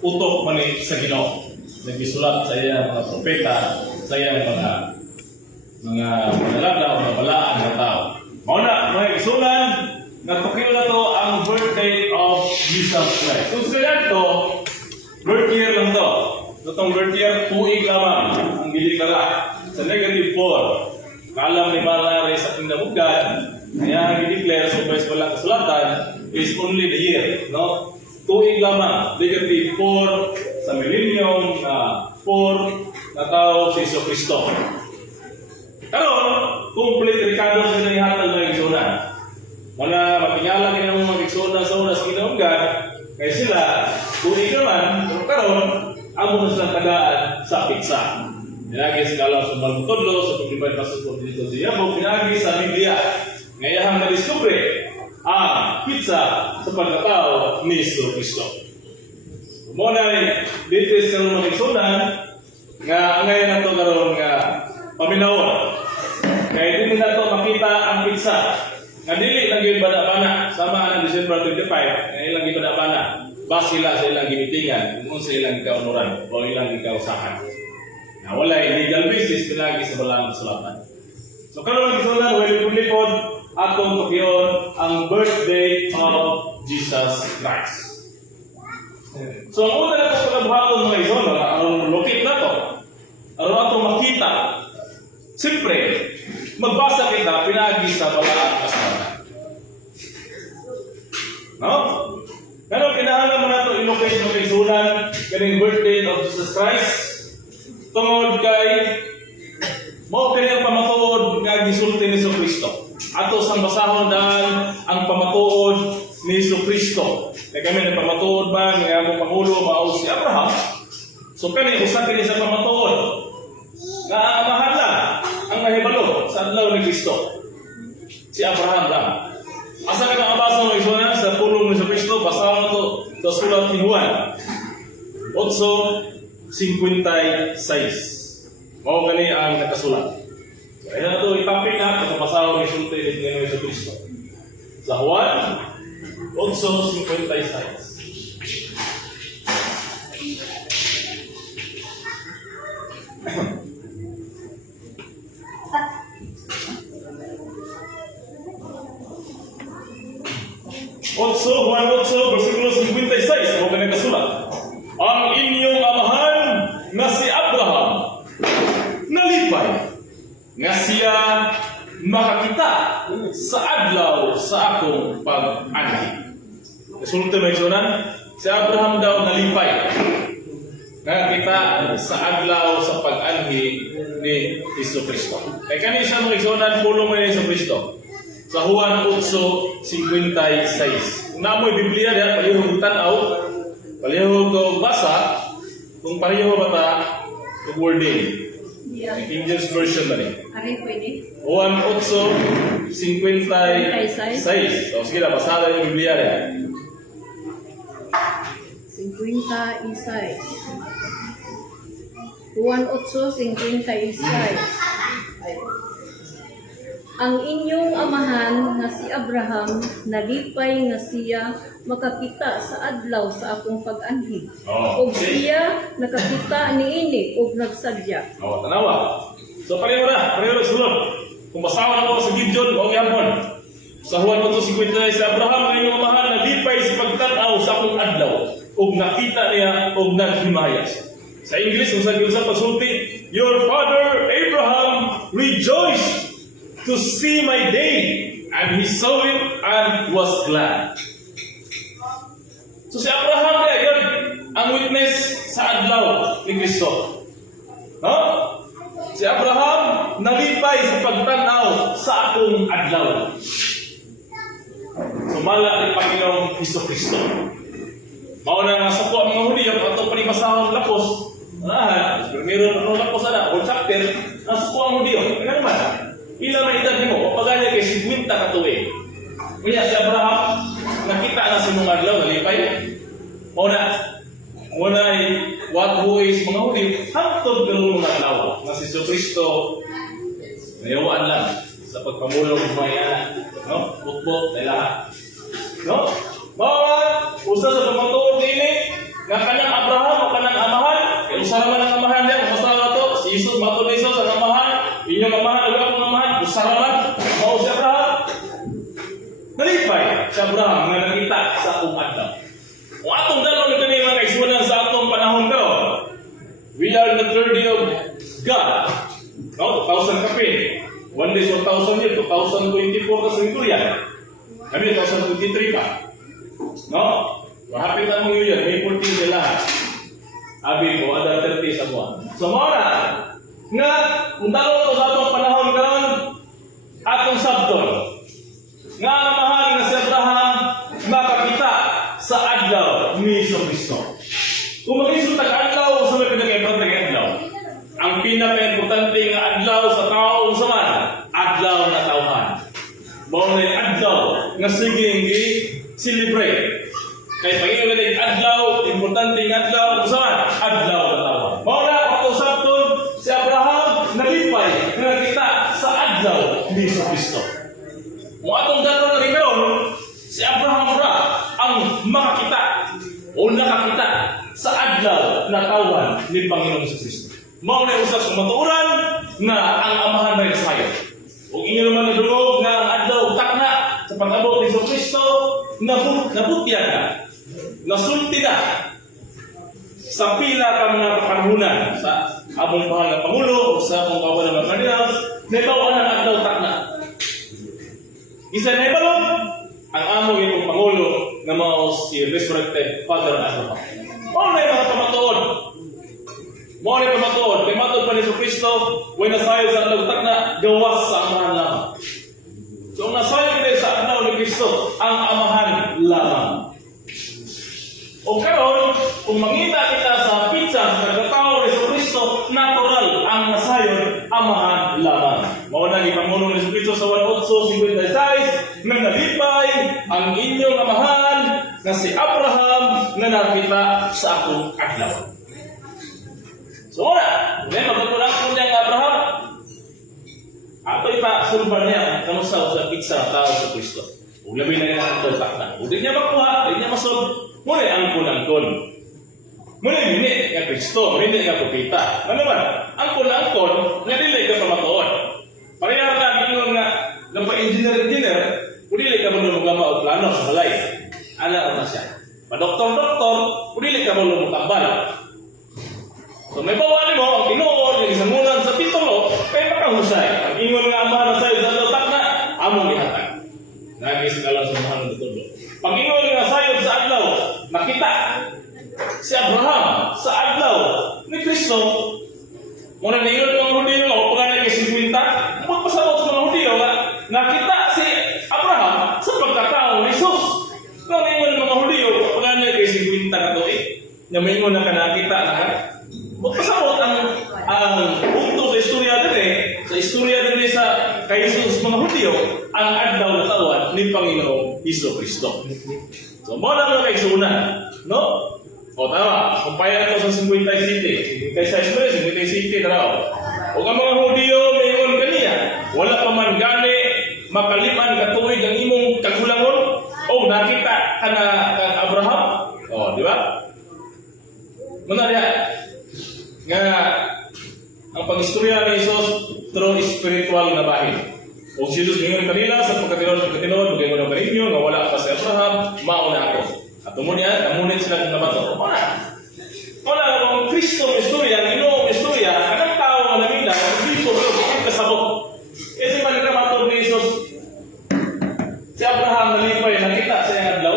utok man sa Ginoo. Nagisulat sa iya mga propeta, sa iya mga manalada o mga balaan ng tao. Mauna, mga isulan, natukil na to ang birthday of Jesus Christ. So sila to, birth year lang to. Itong birth year, tuig lamang ang gilikala. Sa negative 4, kalam ni Malari sa pindabugan, kaya ang i-declare sa Vice Walang Kasulatan is only the year. No? Tuig lamang, negative 4 sa millennium na 4 na tao si Iso Cristo. Pero, complete Ricardo sa nangyahatag ng igsoon. Mga mapinyalang ng mga igsoon sa unas kinaugan, kaya sila, tuig naman, pero karon, amo na silang tagaan sa pizza. Pinagi sa kalaw sa Balmutodlo, sa pagkibay pasok dito sa Yabo, pinagi sa Biblia. Ngayahang na-discover ang pizza sa pagkatao ni Iso Cristo. Muna dito sa mga igsunan nga ngayon na ito karoon nga paminawon. Kaya dito na ito makita ang pizza. Nga dili lang yung bada-bana. Sama ng December 25, nga ilang yung bada-bana. Bas sila sa ilang gimitingan, kung sa ilang ikaunuran o ilang ikausahan. Na wala legal basis pinagi sa balang kasulatan. So karoon igsunan, walipod atong tukiyon ang birthday of Jesus Christ. So ang una na ito pagkabuhaton mga igsoon, ang lokit na ito. Ano atong makita? Siyempre, magbasa kita pinagi sa balaan kasulatan. No? Pero kinahanglan mo na ito ilocate ng igsunan kaning birthday of Jesus Christ tungod kay mao kay ang pamatuod nga gisulti ni Jesu Cristo. Ato sang basahon dahil ang pamatuod ni Jesu Cristo. Kaya kami nagpamatuod ba nga among pangulo mao si Abraham. So kani usa kini sa pamatuod nga mahala ang mahibalo sa adlaw ni Kristo. Si Abraham lang. Asa ka nakabasa mo igsoon sa pulong ni Jesu Cristo, basahan to sa sulat ni Juan 8:56. Mao gani ang nakasulat. Kaya ito ipapin na ito basahan ni Sulti ni Jesu Cristo. Sa Juan 8:56. Juan 8, versikulo 56, o ganang kasulat. Ang inyong amahan na si Abraham nalipay nga siya makakita sa adlaw sa akong pag-anhi. Kasulti mo igsunan, si Abraham daw nalipay nga kita sa adlaw sa pag-anhi ni Iso Cristo. Kaya kanina siya mo igsunan, pulong mo ni Iso Cristo. Sa Juan 8:56. Kung naamoy Biblia diyan, palihog tanaw, palihog ko basa, kung palihog bata, yung wording. Yeah. King James Version ba rin? Ari pwede. Juan 8:56. So sige na, basada yung Biblia diyan. 56. Juan 8:56. Ang inyong amahan nga si Abraham nalipay nga siya makakita sa adlaw sa akong pag-anhi. Oh, Og siya nakakita niini og nagsadya. Oh, tanawa. So pareho sulod. Kung basahan ako sa Gideon o yapon. Sa Juan 8:56, si Abraham nga inyong amahan nalipay sa pagtanaw sa akong adlaw og nakita niya og naghimayas. Sa English, kung sa pagsulti, your father Abraham rejoiced to see my day, and he saw it and was glad. So si Abraham na yun, ang witness sa adlaw ni Kristo. No? Si Abraham nalipay sa pagtanaw sa akong adlaw. Sumala ni Panginoong Hesus Kristo. Mauna nga sa po ang mga Hudyo, ato panibasahang lapos. Meron ano lapos na, o chapter, nasa po ang Hudyo. Kaya naman, ilang na edad mo, pagkanya kay 50 katuwi. Kaya si Abraham, nakita na sa mga adlaw, nalipay. Muna ay what who is mga Hudyo, hantod ng mga adlaw. Na si Kristo, nayawaan lang sa pagpamulong ng mga yan. No? Bukbok, dahil lahat. No? Mga usa sa pamatuod ini nga kanyang Abraham nga nakita sa akong adlaw. Kung atong dalawang ito na mga kaisunan sa atong panahon karon, we are in the third day of God. No, 2,000 kapin. 1 day 1,000 year, 2024 kasi ito yan. Kami 2023 pa. No? Mahapit ang New Year, May 14 sila. Abi ko, ada 30 sa buwan. So mga nga, kung dalawang ito sa atong panahon karon, atong sabton, nga namahal na si Abraham makakita sa adlaw ni Kristo. Kung mag-isot adlaw sa may pinaka-importante adlaw, ang pinaka-importante nga adlaw sa tao sa man, adlaw na tawhan. Mao na adlaw nga sige i-celebrate. Kaya pag-iwan na adlaw, importante nga adlaw sa man, adlaw na tawhan. Mao na atong sabton si Abraham nalipay nga nakita sa adlaw ni Kristo. Kung atong dalawa na rin karon, si Abraham ra ang makakita o nakakita sa adlaw na tawhan ni Panginoon sa Kristo. Mao na usas sa matuoran na ang amahan na sayo. Kung inyo naman nadungog na ang adlaw takna sa pag-abot ni Kristo, nabutyan na, nasulti na sa pila ka mga panahunan sa among mahal na Pangulo o sa among kawan ng mga kardinal, naibawan ang adlaw takna. Isa na ibalog ang among itong Pangulo na mga si Resurrected Father Abraham. Mao na yung mga pamatuod. Mao na yung pamatuod. Kaya matod pa ni Kristo, when nasayo sa adlaw takna, gawas sa amahan lamang. So ang nasayo kita sa adlaw ni Kristo, ang amahan lamang. O karon, kung mangita kita sa pizza sa nagkatao ni Kristo, natural ang nasayon amahan lamang. Mao na ni Pangulo ni Kristo sa 18:56 nang nalipay ang inyong amahan na si Abraham na nakita sa akong adlaw. So wala, may magkukulang po niya ang Abraham. Ato ipa-sulban niya kamusta sa pizza na tao sa Kristo. Kung labi na niya ang takna. Kung di niya makuha, di niya masob, muna ang kulangkon. Muna hindi nga Kristo, hindi nga propeta. Ano naman? Ang kulangkon, nga dili ka pamatuon. Pareha ka ingon nga, ng pa-engineer, kung dili ka mo lumagama o plano sa balay. Ala na siya. Pa-doktor-doktor, kung dili ka mo lumagambal. So may bawali mo, ang tinuod, yung isang munan sa titulo, kaya makahusay. Ang ingon nga amahan na sa'yo sa lotak na, among ihatag. Nagis ka lang sa mahal na tutulo. Pag ingon nga sayod sa adlaw, nakita si Abraham sa adlaw ni Kristo. Muna na ingon ng Hudiyo, o pangalan kay 50, magpasabot sa mga Hudiyo nga nakita si Abraham sa pagkatao ni Jesus. Kung ingon ng mga Hudiyo, pangalan kay 50 na to na may ingon na ka nakita na ka. Magpasabot ang punto sa istorya din sa kay Jesus mga Hudiyo, ang adlaw na tawan ni Panginoong Kristo. So, mo na mga kaisunan, no? O tama, kumpaya na ito sa 50 city. 56 city na raw. O ang mga Hudiyo, mayon kaniya, wala pa man gani, makaliman katuwid ang imong kagulangon, o nakita ka na kang Abraham. O, di ba? Muna niya, nga, ang pag-istorya ni Jesus through spiritual na bahin. O si Jesus ngayon kanila sa pagkatinon, magay mo ng kaninyo, nga wala pa si Abraham, mauna ako. At tumunyan, namunit sila kung nabato. Wala, kung Kristo ang istorya, Ginoo ang istorya, anong tao nga namila, Kristo ang kasabot. Kasi malikamato ni Jesus, si Abraham nalipay, nakita sa iyang adlaw,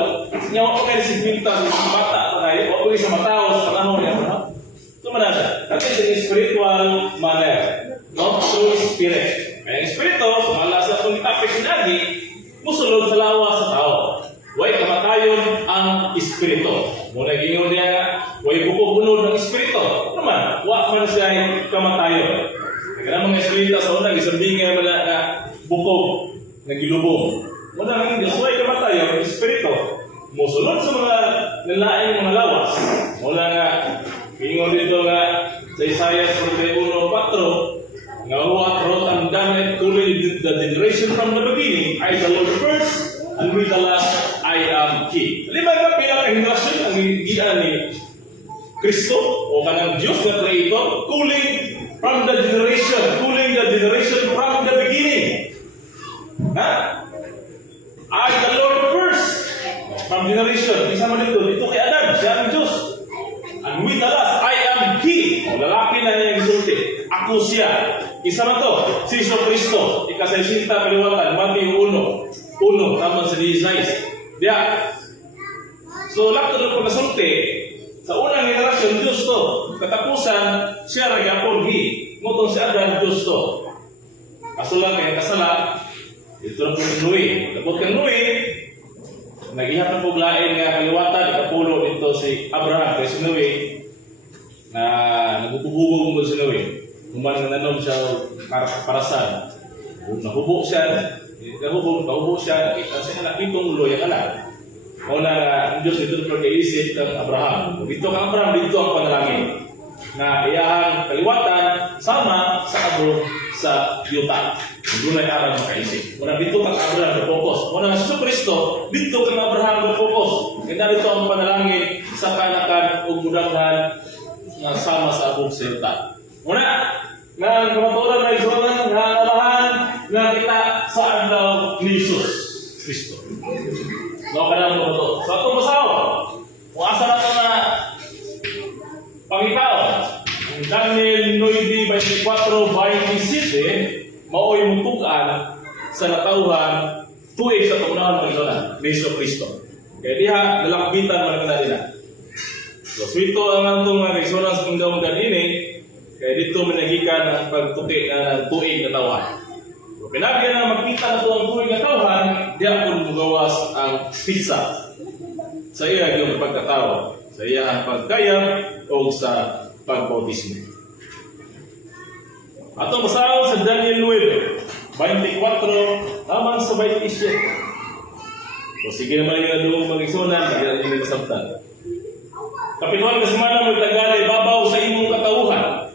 niya ako kayo si Quinta, sa bata pa tayo, o sa matao, sa panahon ni Abraham. Tumana siya. That is in spiritual manner. No? Through spirit. Kaya ang espiritu, sumala sa itong topic sinagi, musulod sa lawa sa tao. Way kamatayon ang espiritu. Muna gingon niya nga, way bukog-bunod ng espiritu. Ano naman? Wa man siya ay kamatayon. Kaya mga espiritu sa una, isambing nga wala na bukog, na gilubong. Muna nga, Diyos, way kamatayon ang espiritu. Musulod sa mga nalaing mga lawas. Mula nga, ingon dito nga sa Isaiah 41:4, nga what wrote and done it, truly the generation from the beginning, I the Lord first, and with the last, I am King. Lima ka pinaka-henerasyon ang higian ni Kristo, o kanang Diyos na Creator, calling from the generation from the beginning. Ha? I the Lord first, from generation. Isa man dito kay Adan, siya ang Diyos. And with the last, I am He. O, lalaki na niya yung sulti. Ako siya. Isa man to, si Iso Cristo. Ika-60 kaliwatan, Matthew 1. Naman sa 16. Diya. So, lakto na pagkasulti, sa unang generasyon, Diyos to. Katapusan, siya nagyapon He. Ngutong si Adan, Diyos to. Kaso lang kaya kasala, ito na po yung Noe. Tapos kang Noe, nag-ihap na po lain nga kaliwatan, ikapulo dito si Abraham, kaya si Noe, na nagpupugubog mo si Noe. Kuman na nanon siya parasan. Nahubo siya, nahubo siya, nakita siya na itong ulo yung anak. Una na, ang Diyos dito na pagkaisip ng Abraham. Dito kang Abraham, dito ang panalangin. Na iyahang kaliwatan, sama sa abro sa yuta. Doon ay Abraham makaisip. Una dito kang Abraham na-focus. Una na si Kristo, dito kang Abraham na-focus. Kaya dito ang panalangin sa kanakan o mudanghan na sama sa abro sa yuta. Una, na kamaturan na isunan, na alahan, na kita sa adlaw ni Jesus Kristo. No, kanang mo ito. Sa itong masaw, kung asa na ito na pangitaw, Daniel 9:24-27, mao'y mutugan sa natauhan tuig sa pangunahan ng Isonan, ni Iso Cristo. Kaya diha, nalakbitan mo na nila. So, swito ang itong Isonan sa pangdaong ganini, kaya dito minagikan ang pagtuki ng tuig na tauhan. So, pinagyan na magkita na ito ang tuig na tauhan, diya kung magawas ang pizza sa iya yung pagkatawa, sa iya ang pagkayam o sa pagbautismo. Atong basahin sa Daniel 9:24 naman sa 27. So sige naman yung doon mag-isunan, hindi natin nagsabtan. Kapituan kasimana mo tagalay babaw sa imong katauhan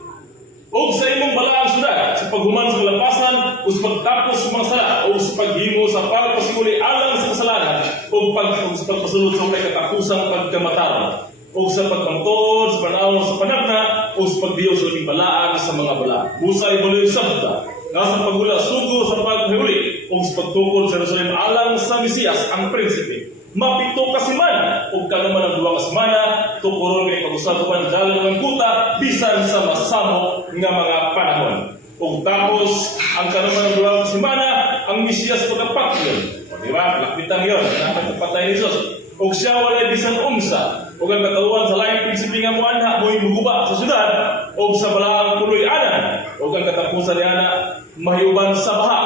o sa imong balaang syudad sa paghuman sa kalapasan o sa pagtapos sa mga sala o sa paghimo sa pagpasimuli alang sa kasalanan o sa pagpasulod sa may katapusang pagkamataran o sa pagkantod, sa panahon sa panagna, o sa pagdiyo sa labing balaan sa mga bala. Busay mo yung sabda, nasa paghula sugo sa paghuli, o sa pagtukod sa Jerusalem alang sa Mesiyas, ang prinsipe. Mapito kasimana, o kagaman ang duwa kasimana, tukuron kay pag-usapan dalang ng kuta, bisan sa masamo nga mga panahon. O tapos, ang kagaman ng duwa kasimana, ang Mesiyas pagkapaklyon. O diba, lapitan yun, dapat patay ni Jesus. O siya walay bisan umsa, o ang katawan sa laing prinsipi nga mo anak mo'y muguba sa syudad, o sa balaang puloy anan, o ang katapusan ni anak mahiuban sa baha,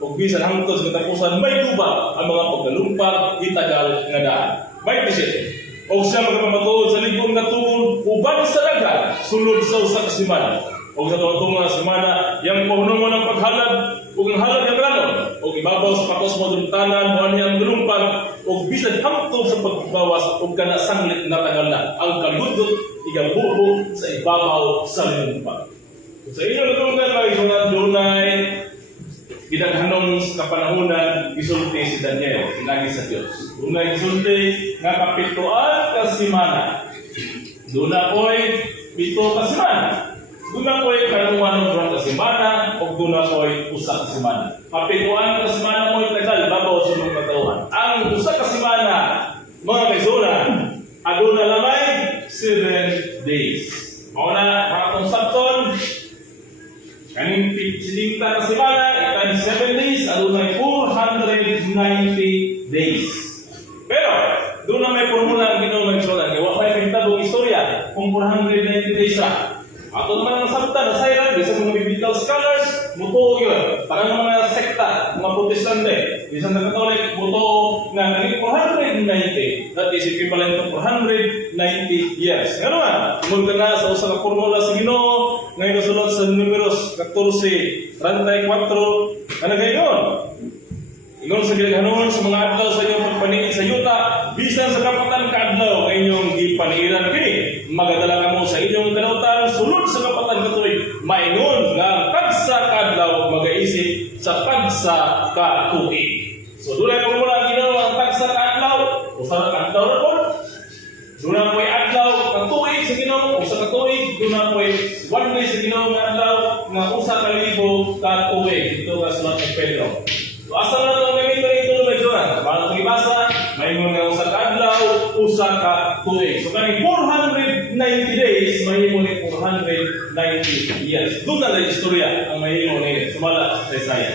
o bisan hangtod sa katapusan may guba ang mga pagkalumpag itagal nga daan. May pisit, o siya magpamatuod sa libon nga tuon, uban sa dagat, sulod sa usa ka simana, o sa tunga simana, yang pohunong mo ng paghalad, o ang halad ng ranon, o ibabaw sa patos mo duntanan, o ang galumpag, o bisan hangtod sa pagbawas o kana sanglit na tagal na ang kaludot igabubo sa ibabaw sa lumpag. Sa inyo natunggan na isunan dunay gidaghanon sa kapanahunan gisulti si Daniel pinagi sa Dios. Dunay gisulti nga kapituan ka semana. Duna koy pito ka semana. Duna ko'y kanuman ng durang kasimana o duna ko'y usa kasimana. Kapituan kasimana mo'y tagal babaw sa mga katawan. Ang usa kasimana, mga kaisunan, aduna lamay 7 days. Mauna, mga itong sabton, kaning silinta kasimana, ikan 7 days, aduna 490 days. Pero, doon na may formula ang ginawang nagsulat. Iwa kayo pintabong istorya kung 490 days na. Ato naman ang sabta na sayang, bisa mga biblical scholars, muto yun. Parang mga sekta, mga protestante, bisa na katolik, muto na naging 490. That is equivalent to 490 years. Nga naman, tumul ka na sa usang formula sa Ginoo, ngayon nasulot sa numeros 14, 34, ano gayon? Ingon sa ginaganon sa mga adlaw sa inyong pagpaniin sa yuta, bisan sa kapatan kaadlaw ay inyong gipaniiran kini. Magadala ka mo sa inyong kanutan, sulod sa kapatan katuig, maingon nga tagsa kaadlaw magaisip sa tagsa katuig. So doon ay formula ang Ginoo ang tagsa kaadlaw, o sa kaadlaw na po. Doon na po'y adlaw ng tuig sa Ginoo, o sa katuig, doon na po'y 1 day sa Ginoo ng adlaw, nga usa ka libo katuig. Ito ka sulat ng Pedro. So asa na ito ang gamit rin ito ng Medjoran? Para mag-ibasa, mahimo na usa ka adlaw, usa ka tuig. So kaning 490 days mahimo ni 490 years. Doon na istorya ang mahimo ni sumala sa Isaiah.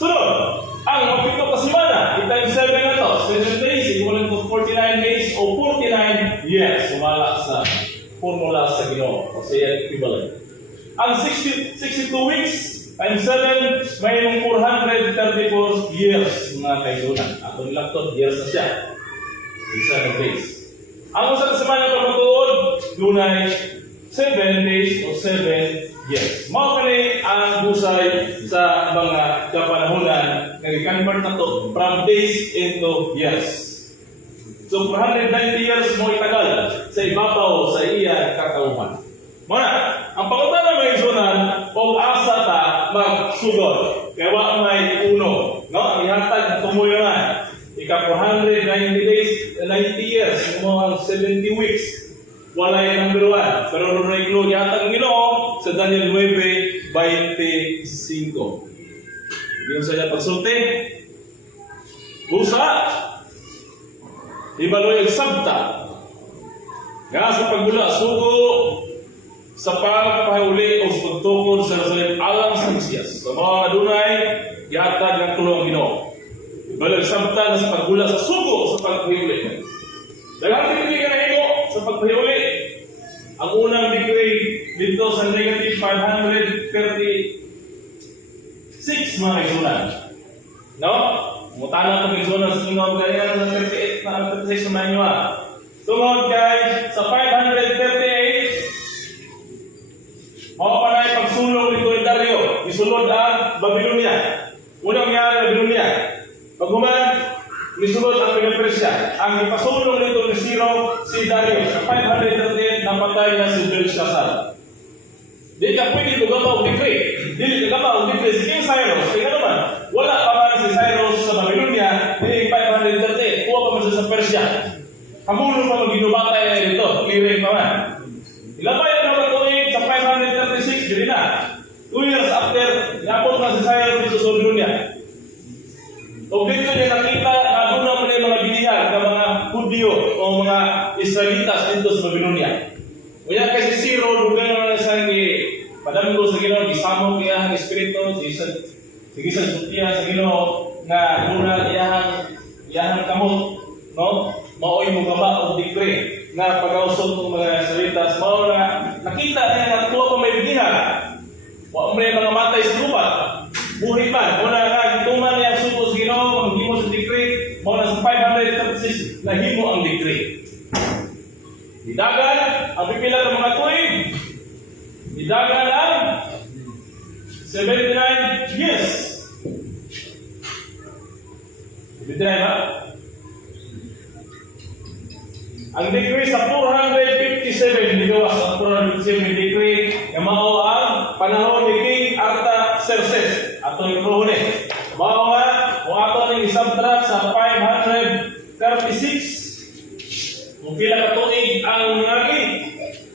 Sunod, ang mapito ka semana, itang 7 na to, 7 days, equivalent to 49 days o 49 years. Sumala sa formula sa Ginoo o sa equivalent. Ang 62 weeks times 7, mayroong 434 years mga kaigunan. Ato nilaktot, years na siya. Isa na days. Ang usa ka semana pagpatuod, dunay 7 days o 7 years. Mao kani ang busay sa mga kapanahunan nga i-convert na to from days into years. So 490 years mo itagal sa ibabaw sa iya kakauman. Muna, ang pangutana may isunan o asa ta magsugod. Kaya wa may uno, no? Ang ihatag tumuyo na. Ika 490 days, 90 years, mo ang 70 weeks. Wala yung number 1. Pero nung na-include ihatag ng Ginoo sa Daniel 9:25. Yung sa niya pagsulti. Busa. Ibaloy ang sabta. Nga sa pagbula, sugo sa pagpahuli o sa pagtukod sa Jerusalem alang sa Mesiyas. Sa mga adunay, ihatag ng tulong Ginoo. Ibaloy ang sabta na sa pagbula sa sugo sa pagpahuli. Daghang degree ka nahimo sa pagpahuli. Ang unang degree dito sa negative 536 mga isunan. No? Mutana itong isunan sa Ginoo kaya ng 38 na 36 naman nyo Tungod kay sa 538, mao pa na pagsulong ni Kuya Dario, isulod ang Babylonia. Unang nangyari Babylonia. Paghuman, nisulod ang Persia. Ang ipasulong nito ni Ciro, si Dario. Sa 538, napatay na si Belshazzar. Di ka pwede gagawa ang decree. Di ka gagawa ang decree si King Cyrus. Kaya naman, wala pa man si Cyrus sa Babylonia, di 538, kuha pa man siya sa Persia. Kamulong pa mag-inubatay na ito, clearing pa man. Ilabay ang mga tuwing sa 536, dili na. 2 years after, yapon na si Cyrus dito sa Babylonia. O dito niya nakita na doon naman yung mga bilihan ng mga Hudyo o mga Israelitas dito sa Babylonia. Kaya kasi Ciro, dugang naman na siyang padaming ko sa Ginoo, isamong kaya ang Espiritu, sige sa sutiya sa Ginoo, na muna iyahang kamot, no? Maoy mo gama o decree na pag-ausog ng mga Israelitas, mao na nakita niya na tuwa pa may bilihan. Wa may mga matay sa lupa. Buhay pa. Muna nga, gituman niya ang suko sa Ginoo, maghimo sa decree, mao na sa 536, nahimo ang decree. Didagan ang pipila ng mga tuig. Didagan ang 79 years. 79 ba? Ang decree sa 457, digawas ang 457 decree, na mao ang panahon ni King Artaxerxes. Ato yung prohone. Mao nga, kung ato ng isabtrak sa 536, kung pila ka tuig ang nangagi,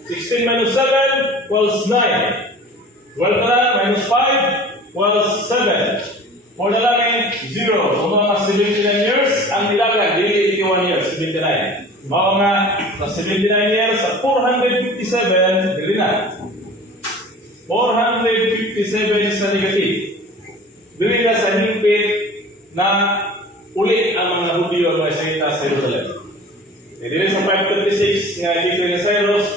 16 minus 7 equals 9. 12 na minus 5 equals 7. More na lang 0. Kung mga 79 years, ang nilagan, dili 81 years, 79. Mao nga, sa 79 years, sa 457, dili na. 457 sa negative. Dili na sa hingpit na uli ang mga Hudyo ang mga Israelitas sa Jerusalem. Dili sa 536 nga decree ni Cyrus,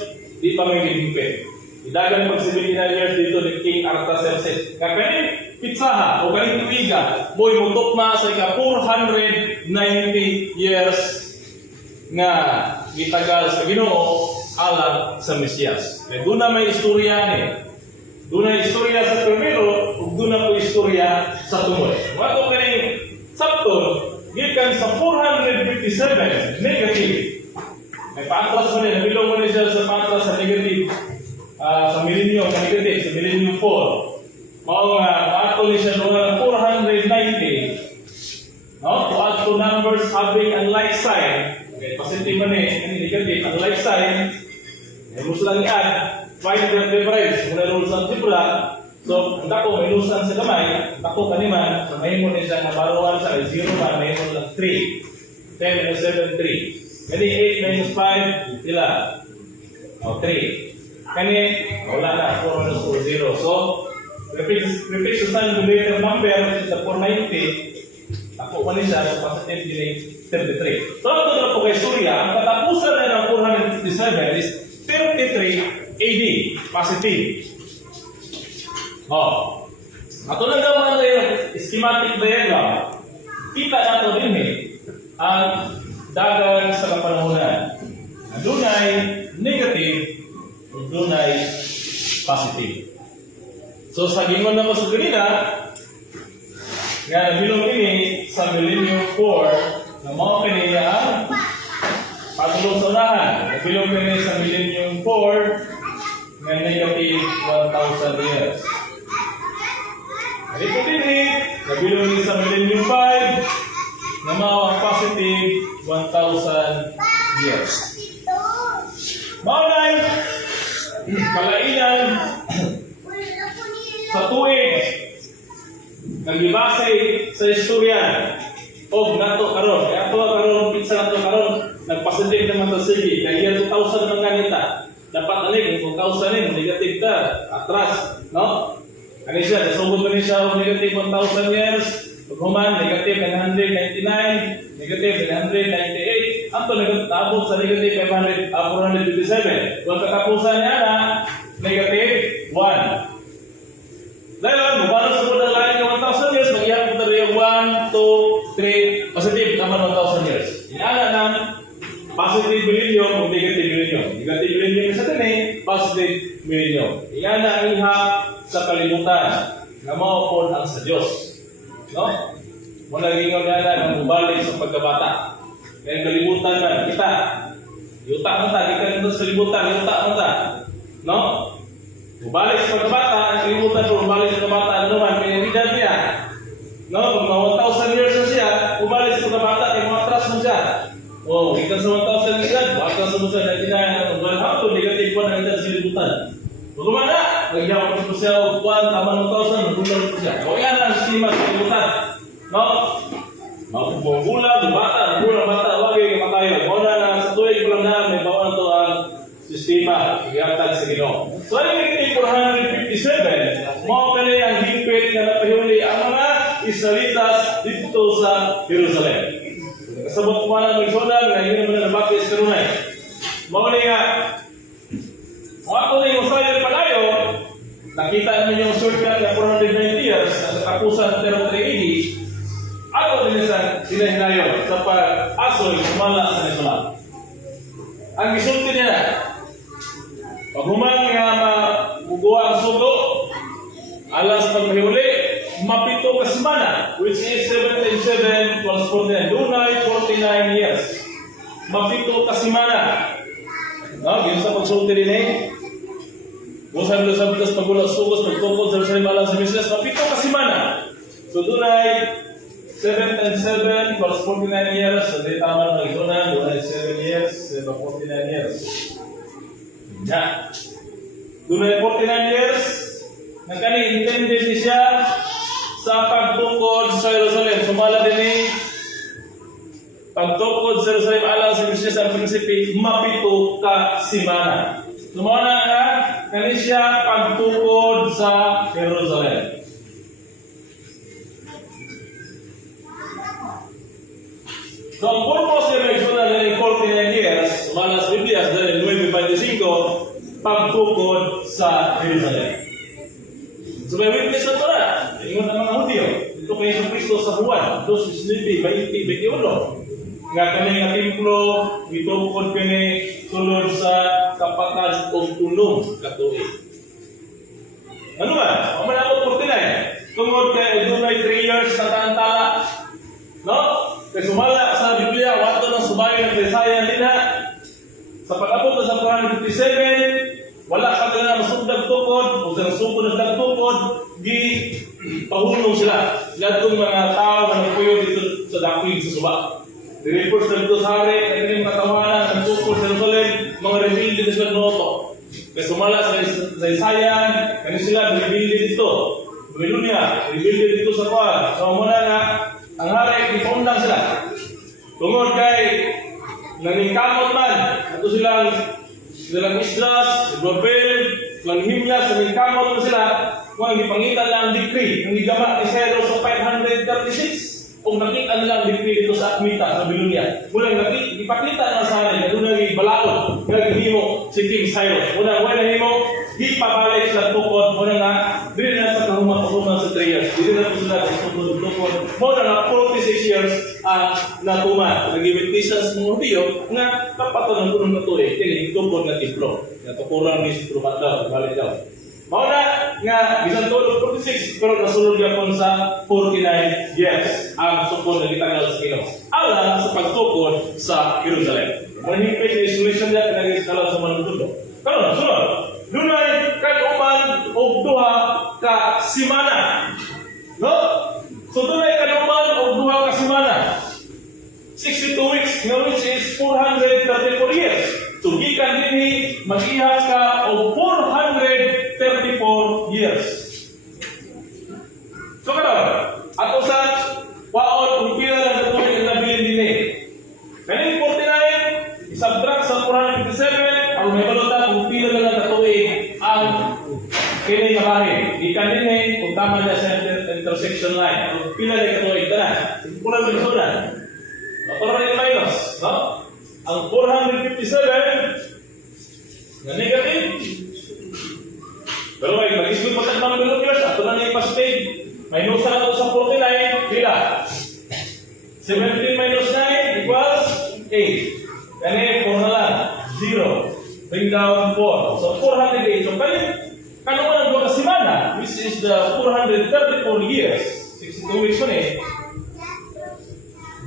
di pa may hingpit. Idagan pag 79 years dito ni King Artaxerxes. Kakanin, pitsaha o kanin tuiga, mo'y mutokma sa ika 490 years nga gitagal sa Ginoo alang sa Mesiyas. Eh, doon na may istorya ni. Doon na istorya sa primero, ug doon na po istorya sa tungod. Wato kaning sabton, gikan sa 457 negative. May patras mo rin, nabilong mo rin siya sa patras sa negative. Sa millennium, sa negative, sa millennium 4. Mao nga, ato ni siya doon na 490. No? To add to numbers having a like sign. Okay, positive man ini negative, ang like sign. Rules lang i-add. Find the difference. Muna rules ang algebra. So, ang dako, may lusan sa kamay. Dako kaniman, may mo din siya na baruan sa 0 man, may mo lang 3. 10 minus 7, 3. Kani 8 minus 5, ila? O, 3. Kani, wala na, 4 minus 4, 0. So, replace the numerator number, which is the 490. Ako pa siya, so positive delay 33. So, ito na po kay Surya, ang katapusan na ng 457 is 33 AD, positive. Oh. Ato lang gawa na yung schematic diagram. Kita na ito din ang dagat sa kapanahonan. Dunay negative o dunay positive. So sa gingon na ko sa kanina, nga nabilong ini sa millennium 4 na mga kanina ang patulong sa unahan. Nabilong ini sa millennium 4 nga negative 1,000 years. Ito din nabilong ini sa millennium 5 na mga positive 1,000 years. Maunay, kalainan sa tuig naglibasay sa istorya o nato karon kaya ato karon pizza nato karon nagpositive naman to sige kaya 2,000 naman ganita dapat alik 2,000 ni negative ta atras no ani siya nasugod man siya og negative 1,000 years paghuman negative 999 negative 998 ato nagtabot sa negative 457 kung katapusan niya na negative 1. Dahil mabalo sa muna lain ng 1,000 years, mag-ihap ko tayo 1, 2, 3, positive naman 1,000 years. Inala ng positive millennium o negative millennium. Negative millennium sa din positive millennium. Inala ang ihap sa kalimutan na maupon ang sa Diyos. No? Muna gingaw na ng bubalik sa pagkabata. Kaya kalimutan man, kita. Yuta mo ta, kita nito sa kalimutan, yuta mo ta. No? Bumalik sa pagkabata, ang kalimutan ko, bumalik sa pagkabata, ano naman, kaya edad niya. No, kung mga 1,000 years na siya, bumalik sa pagkabata, kaya mga atras mo siya. O, higit sa 1,000 edad, baka sa musa na kinaya ng buwan hapon, negative 1 ang edad sa kalimutan. Kung kumana, nagyawag ko siya, 1, tama 1,000, nagulang ko siya. O yan ang stima sa kalimutan. No? Magbula, bata, bata, wag yung matayo. Muna na sa tuwing ko lang na, may bawa na to ang sistema, igatag sa Ginoo. So, ay 457, mao kani ang higpit na napahuli ang mga Israelitas dito sa Jerusalem. Kasabot ko man ang nagsunan, na yun naman na nabaktis kanunay. Mao ni nga, kung ako na yung Israel palayo, nakita naman yung shortcut na 490 years, na sa tapusan ng 33 AD, ako din sa sinahinayon sa pag-asoy, kumala sa Jerusalem. Ang gisulti niya na, pag human nga mabubuha ang sugo, alas pagmahuli, mapito ka semana, which is 7 and 7 plus 49. Dunay 49 years. Mapito ka semana. No, yun sa pagsulti din Busan lo sa bitas pagulat sugos, pagtukod sa Jerusalem alang sa Mesias, mapito ka semana. So dunay 7 and 7 plus 49 years. So di tama na itunan, dunay 7 years, 49 years. Ya. Dunay 49 years nagkani intended ni siya sa pagtukod sa Jerusalem. Sumala din pagtukod sa Jerusalem alang sa Mesias ang prinsipe mapito ka semana. Sumala nga kani siya pagtukod sa Jerusalem. So ang purpose niya may suna ng 49 years, sumala sa Biblia, dahil 9:25, pagtukod sa Jerusalem. So may witness na ito na, ingon ang mga Hudyo, ito kay Jesus Cristo sa Juan, 2:20-21. Nga kami nga templo, gitukod kami sulod sa kapatag o tulong katuig. Ano ba? Ang manakot 49. Tungod kay dunay 3 years na taantala. No? Kaya sumala sa Biblia, wato ng sumayon ng Isaiah nila. Sa pag-abot na sa 457, wala ka na masugdag tukod, o sa nasugod na dagtukod, pahulong sila. Lahat itong mga tao na nagpuyo dito sa dakwig sa suba. Di-report na dito sa hari, kanilang katawanan, nagtukod sa Jerusalem, mga rebelde na sila noto. Kaya sumala sa Isaiah, kanil sila, rebelde dito. Babylonia, rebelde dito sa Kuwan. So muna nga, ang hari, ipaundang sila. Tungod kay naningkamot man ato silang Isdras, Robel, Langhimya, sa ningkamot man sila, kung ipangita lang ang decree, ang igama ni Cyrus sa 536, kung nakita nila ang decree dito sa Akmita, sa Babylonia, mulang ipakita na sa akin, na doon naging balaod, naging si King Cyrus. Mulang wala himo, di pabalik sila tukod, mulang nga, dili na sa kahumang sa 3 years, dili na sila sa tukod, mulang nga 46 years na tuma, nag-ibigtisan sa mga Hudiyo, nga kapatan ng tunong natuloy, tinig tukod na tiplo, na tukurang ni Truman daw, balik daw. Mauna nga bisan tulo 46 pero nasulod gyapon sa 49 years ang sukod na gitanggal sa Ginoo. Alang sa pagtukod sa Jerusalem. Manhipit ni solution niya pinagi sa sa manutulo. Karon sunod. Dunay kanuman og duha ka simana. No? So dunay kanuman og duha ka simana. 62 weeks, which is 434 years. So gikan dinhi mag-ihas ka og 434 years. So karon, ato sa waon kung pila lang katuloy ang nabilin dinhi. Kaning 49 isubtract sa 457 ang may balota kung pila lang katuloy ang kini kabahin. Gikan dinhi kung tama na sa intersection line. Kung pila lang katuloy kana. Kulang din sunan. Para rin minus, no? Ang 457 na negative. Pero ay mag-isip pa ng number years, ato na yung pastig. Minus na ito sa 49, pila. 17 minus 9 equals 8. Kani, 4 na lang. 0. Bring down 4. So 408. So kano man ang mga simana, which is the 434 years. 62 weeks man eh.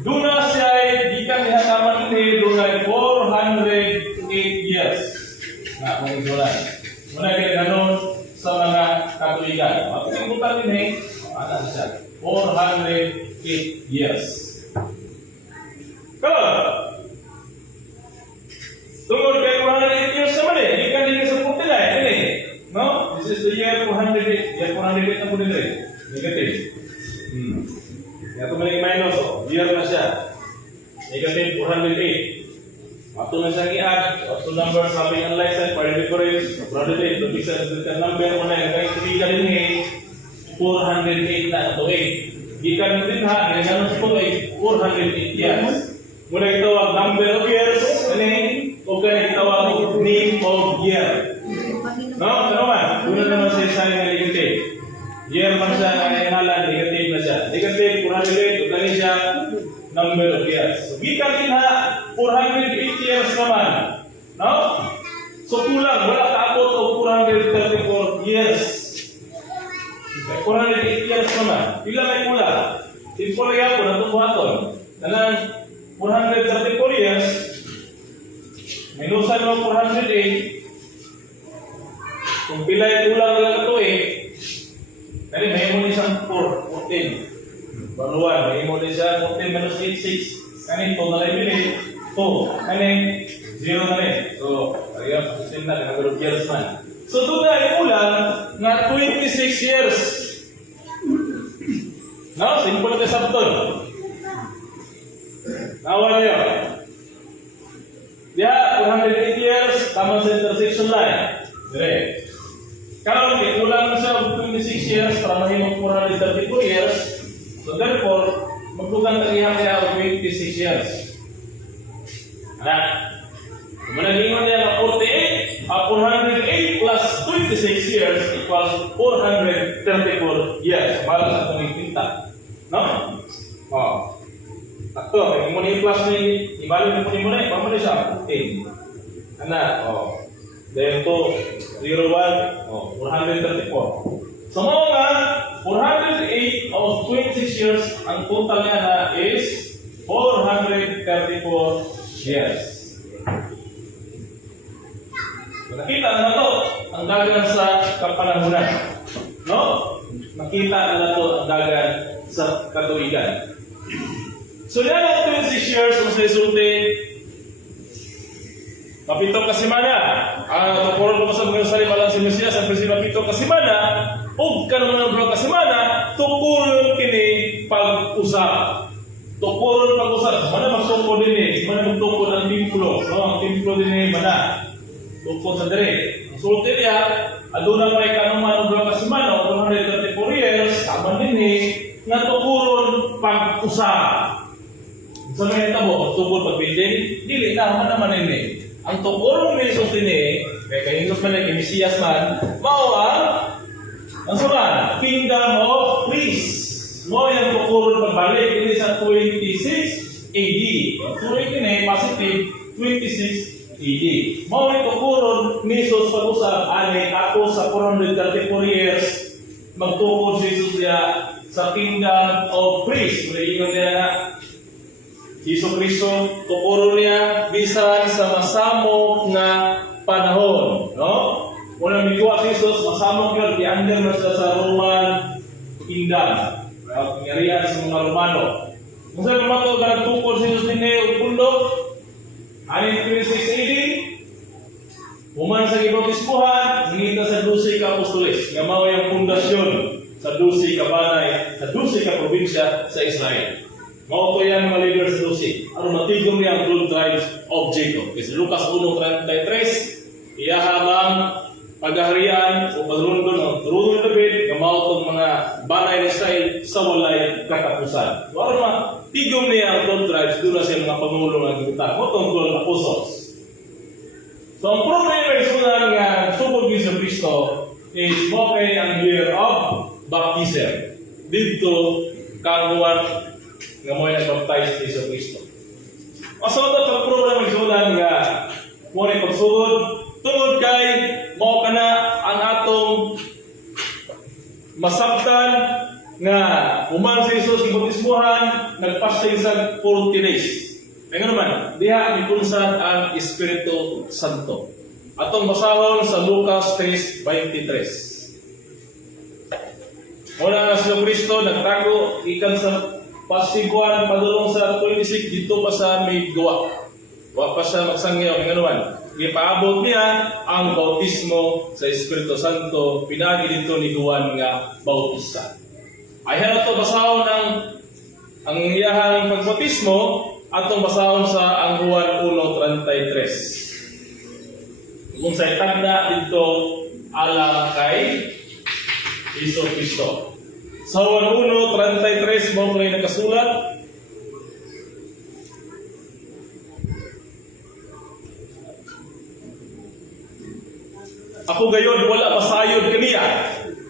Duna siya gikan niya taman ini dunay 408 years. Na kung isulan. Muna kaya ganon sa mga Katolikan. Mapagkutan din eh. Ano siya? 408 years. Kalau tungod kay 408 years naman eh. Gikan din sa putila eh. Ini. No? This is the year 408. Year 408 na po din rin. Negative. Ito maling minus, year na siya. Negative 408. Ato na siya i-add. Ato number sabi ang license, para difference, 408. Ito bisa sa number mo na yung kahit hindi ka rin 408 na ito eh. Gikan din ha, nangyayang po ay 408 years. Muna itawag number of years, ano o kaya itawag name of year. No? Ano man? Una naman siya sa yung negative. Year man siya ay halan, negative na siya. Negative, 408, ito siya, number of years. So, gikan din ha, 408 years naman. No? So, kulang, wala kaabot o 434 years. 408 years naman. Pila may kulang. Simple yan po, natubuhaton. Nanang 434 years, minusan mo 408, kung pila yung kulang lang ito eh, kaya may mo isang 14. Baruan, may mo isa 14 minus 86. Kani 2 na lang bilhin. 2. Kani 0 na rin. So, ayun, system na, number of years man. So, doon na ay ulang na 26 years. No? Simple na sabton. Nawala yun. Diya, 408 years, tama sa intersection line. Dire. Kalau kulang siya 26 years para mahimong 434 years, so therefore, maglugang tagihan niya 26 years. Managingon niya na 48, 408 plus 26 years equals 434 years. Bala sa itong ipinta. No? Oh. Takto, kung mo na plus ni, ibalik mo na pamali siya, 14. Oh. Then to 01, 434. So mga 408 of 26 years, ang total niya na is 434 years. So, nakita na to ang dagan sa kapanahunan. No? Nakita na to ang dagan sa katuigan. So yan ang 26 years kung sa isulti, mapito ka simana. Tupuron ko sa mga salim alang si Mesias ang kasi mapito ka simana. O ka naman ang ka simana, tupuron kini pag-usap. tukuron pag-usap. Mana magtungkol din eh. Mana magtungkol ang templo. No? Ang templo din eh, mana. Tungkol sa dire. Ang sulti niya, aduna may kanuman o mga kasimano, 134 years, tama din eh, nga tukuron pag-usap. Sa mga tabo, tungkol pag-building, dili na naman ini. Ang tukuron ni Jesus din eh, kaya Jesus man ay Mesiyas man, mao ang suran, Kingdom of Peace. Mo yung tukuron pagbalik, ini sa 26 AD. Tuloy din eh, positive, 26 AD. Mo yung tukuron ni Jesus pag-usap, ani ako sa 434 years, magtukod si Jesus niya sa Kingdom of Peace. Muli ingon niya na, Iso Kristo, tukuro niya bisan sa masamok nga panahon. No? Unang miguwa si Jesus, masamok yun, i-under na siya sa Roman Kingdom. Pangyarihan sa mga Romano. Kung saan naman ito, nagtukod si Jesus din yung pundok, anin 26 AD, uman sa ibautismuhan, ngita sa 12 ka apostoles, nga mao yung pundasyon sa 12 ka banay, sa 12 ka probinsya sa Israel. Mao to yan mga leaders sa 12. Ano matigom niya ang 12 tribes of Jacob. Kasi Lucas 1:33, iyahabang paghaharian o pagrundon ng trono ni David, kamao itong mga banay ng Israel sa walay katapusan. So ano matigom niya ang 12 tribes, doon na siya mga pangulong ng gibutan. Mo itong 12 apostles. So ang problema is muna nga subog ni sa Kristo is mo kay ang year of baptism. Dito kanguan nga mo yung baptize ni sa Kristo. Masunod ang problema is muna nga mo yung pagsugod tungod kay mo ka na ang atong masabtan nga human si Jesus ibautismuhan nagpasting sa 40 days. Ay nga naman, diha mikunsan ang Espiritu Santo. Atong basahon sa Lucas 3:23. Una na si Kristo nagtago ikan sa pasiguan padulong sa 26 dito pa sa may gawa. Wa pa siya magsangyaw ng anuman. Gipaabot niya ang bautismo sa Espiritu Santo pinagi dito ni Juan nga bautista. Ay to basahon ang iyahang pagbautismo atong basahon sa ang Juan 1:33. Kung sa itagda dito alang kay Iso Kristo. Sa Juan 1:33 mo may nakasulat. Ako gayon wala masayod kaniya.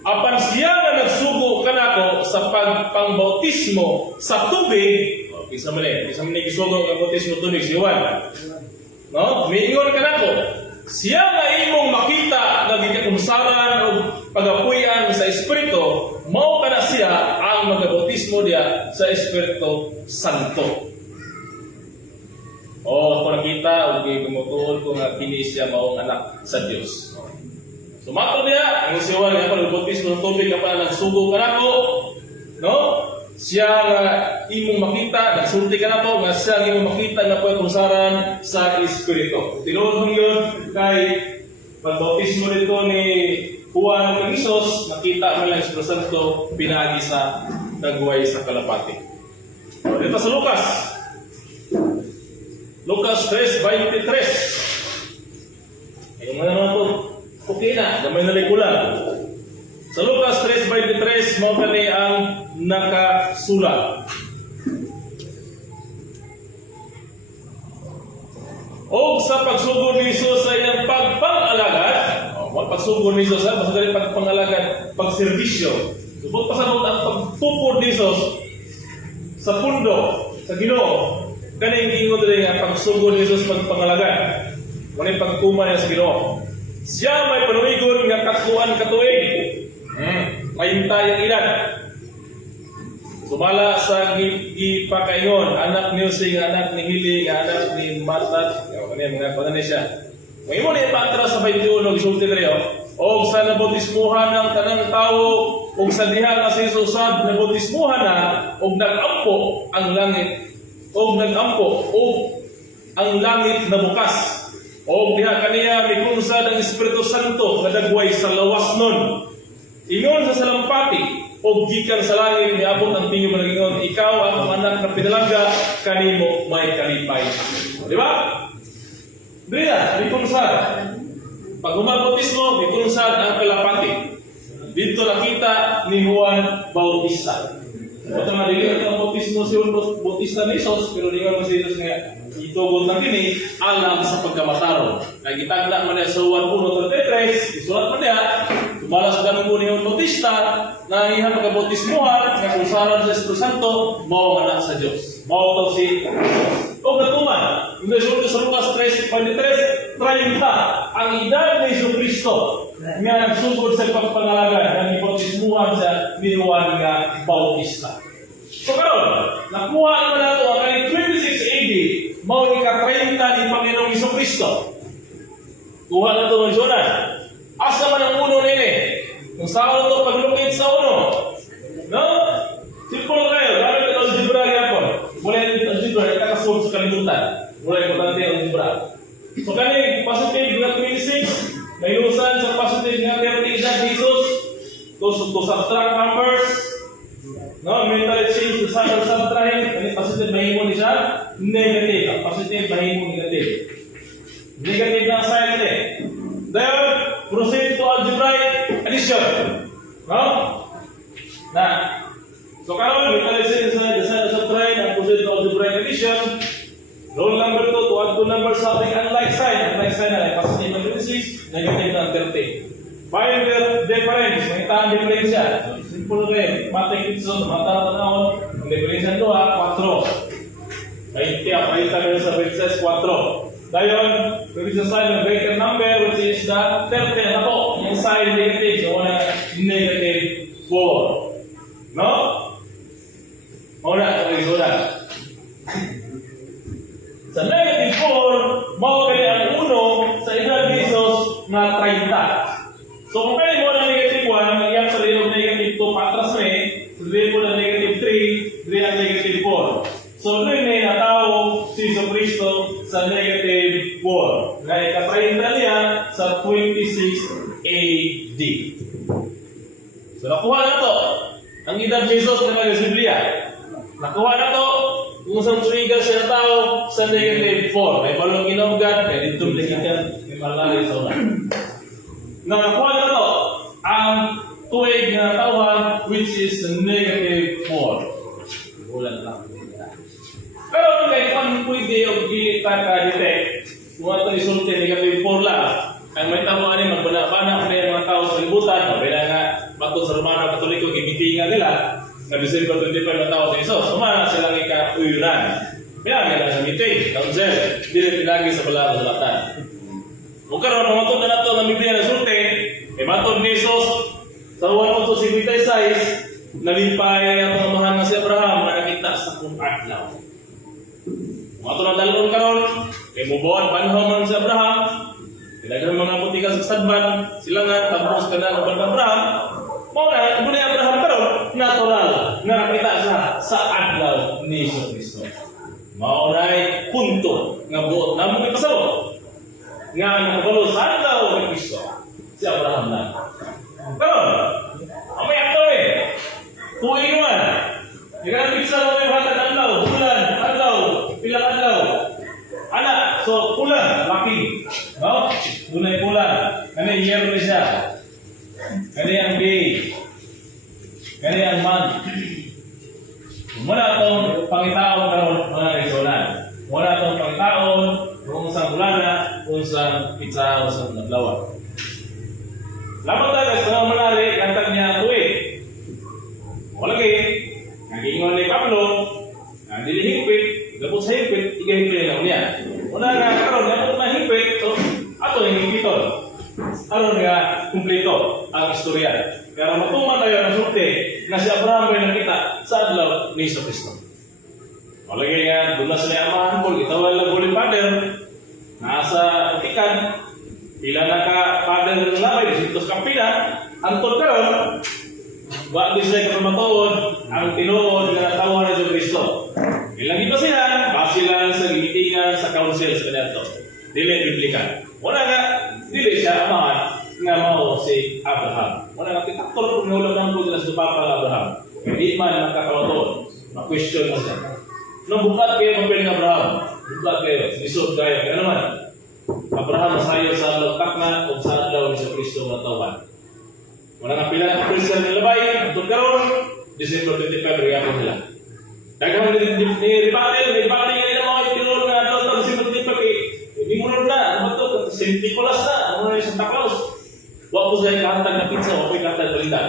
Apan siya nga nagsugo kanako sa pagpangbautismo sa tubig. Kisa man gisugo ang bautismo tubig si Juan. No? Miingon kanako. Siya nga imong makita nga gikakumsaran o pagapuyan sa Espiritu, mao kana siya ang magabautismo diya sa Espiritu Santo. Ako nakita, gumutuon ko nga kini siya maong anak sa Dios. Sumato niya, ang siwan nga pagbautismo ng tubig kapag nagsugo kanako, no? Siya nga imong makita, nagsulti kanako, nga siya nga imong makita nga pagkumsaran sa Espiritu. Tinuod mo yun kay pagbautismo dito ni Juan ng Isos, nakita mo lang Espiritu Santo pinagi sa nagway sa kalapati. Dito sa Lucas 3:23. Ayun mo naman po. Okay na, gamay na likulan. Sa Lucas 3:23, mo kani ang nakasulat. O sa pagsugod ni Jesus sa iyang pagpangalagad, pagsugod ni Jesus, basta gali pagpangalagad, pagserbisyo. Subot pa sa ang pagpupod ni Jesus sa pundo, sa Ginoo. Kaning giingon diri nga pagsugod ni Jesus pagpangalagad. Wala pagkuman niya sa Ginoo. Siya may panuigon nga katuan katuig. Mayintay ang ilan. Sumala sa gipakaingon, anak ni Jose, anak ni Hili, anak ni Matat. Kani mga panani siya. Maymo ni patra sa 21 gisulti diri og sa nabautismuhan ng tanang tawo og sa diha nga si Jesus sad nabautismuhan na og nagampo ang langit og ang langit na bukas. O diha kaniya mikunsad ang Espiritu Santo nga dagway sa lawas nun. Ingon sa salampati, o gikan sa langit niabot ang tingog malingon, ikaw ang anak na pinalaga, kanimo may kalipay. Di ba? Dili na, bikunsad. Pag humabautismo, bikunsad ang kalapati. Dito nakita ni Juan Bautista. Ito nga, dili ang bautismo si Juan Bautista ni Jesus, pero di nga si Jesus nga itugod na din alam sa pagkamataro. Nagitagda man niya sa Juan 1:33, isulat man niya, tumalas ganun po ni Juan Bautista, na iha pagkabautismuhan, nga kusaran sa Espiritu Santo, mao anak sa Diyos. Mao to si o gatuman, yung resulta sa Lucas 3:23, 30, ang edad ni Jesucristo nga nagsugod sa pagpangalaga ng ibautismuhan sa ni Juan nga Bautista. So karon, nakuha naman nato ang kanyang 26 AD, mao ni ka-30 ni Panginoong Jesucristo. Kuha na ito ng Jonas. Asa man ang uno nini? Kung saan ito paglukit sa uno? No? Simple kayo, gamit ang algebra yapon. Mulai ang algebra, ikakasolve sa kalimutan. Mulai importante ang algebra. So kani, positive na 26, may lusan sa positive nga 30 na Jesus, to subtract numbers, no, mental change to subtract, kani positive mahimo ni siya, negative. Ang positive mahimo negative. Negative na sign ni. Then, proceed to algebraic addition. No? Na. So karon mental change sa subtract and proceed to algebraic addition. Rule number 2, to add two numbers having unlike sign. Unlike sign na positive na 26, negative na 30. Find the difference. Makita ang diferensya. Simple rin. Matik ito sa mata na ang diferensya 2, 4. 20, apalita rin sa verses 4. Dayon, there is a sign of greater number which is the 30. Ano po? Yung sign negative. So, negative 4. No? Una, okay, una. Sa negative 4, mao kaya ang uno sa edad ni Jesus na 30. So kung kaya mo na negative 1, nagyang sa rin negative 2 patras na sa rin mo na negative 3, rin ang negative 4. So rin natao si Jesucristo sa negative 4. Kaya ka-30 niya sa 26 AD. So nakuha na to. Ang edad ni Jesus na mga Biblia. Nakuha na to. Kung saan tuwigan siya na tao sa negative 4. May balong inonggan, may ditong likikan, may malari sa una. Nakakuha na to ang tuwig na tauhan which is negative 4. Bulan lang. Pero kahit pang pwede o gilita ka detect, kung ito isulti negative 4 lang, ang may tamuan niya magbana-bana na yung mga tao sa libutan, mabila nga bato sa Romano Katoliko, gimitingan nila, na December 25 na tao sa Isos, umana silang ika-uyunan. Pinagyan na sa meeting, council, hindi pinagyan sa balatan. Kung karoon, mamatod na nato ng Biblia na sulti, matod ni Isos, sa 1:56, nalimpay ang mga mahal na si Abraham na nakita sa kung adlaw. Matod na dalawang karoon, kay mubuan panahon si Abraham, pinagyan mga putikas sa sadban, sila nga, tapos ka na ng Abraham, muna, kung ni Abraham karoon, natural na nakita siya sa adlaw ni Jesucristo. Maunay punto nga buot na mong ipasawag nga nakabalo sa adlaw ni Cristo si Abraham na. Karoon, amay akto tuwing naman, nagkakapit sa mga hatag adlaw, bulan, adlaw, pilang adlaw. Ana, so pulan, laki, no? Dunay pulan, kani year na siya, kani ang day, kani ang month. Muna itong pangitaon karon mga Rizolan. Muna itong pangitaon kung sa bulana, kung sa pizza, o sa naglawa. Lamang tayo sa mga manari, kantag niya tuwi. Walagi, nag-iingon ni Pablo, nandilihigpit, gabot sa higpit, igahigpit na niya. Muna nga karon, gabot na higpit, so ato yung higpiton. Aron nga kumplito ang istorya. Kaya matuman tayo ng sulti na si Abraham ay nakita sa adlaw ni Jesucristo. Malagay nga, doon na sila amahan ko, itawal lang ulit father, nasa antikan, pila na ka father ng labay, disitos kapila, antod karon, bakit sila kapamatoon ang tinuod na natawa na Jesucristo. Ilang ito sila, base lang sa gitingan sa council sa kanito. Dili biblikan. Wala nga, dili siya amahan nga mao si si Abraham. Wala nga titaktor kung nulang ng nila sa papa ng Abraham. Hindi man nakakalaton. Ma-question mo siya. Nung bukat kayo mapil ng Abraham, bukat kayo, sinisod kayo, kaya naman, Abraham masayo sa lagtak na kung saan daw ni Kristo na tawhan. Wala nga pila ng Christian ng labay, ang karon December 25, reaction nila. Daghang ni-rebattle ngayon na mga itinulong na ito, December 25, hindi mo na, ano ba ito, St. Nicholas na, ano na yung Santa Claus. Huwag po sila kahantag na pizza, huwag po yung kahantag balita.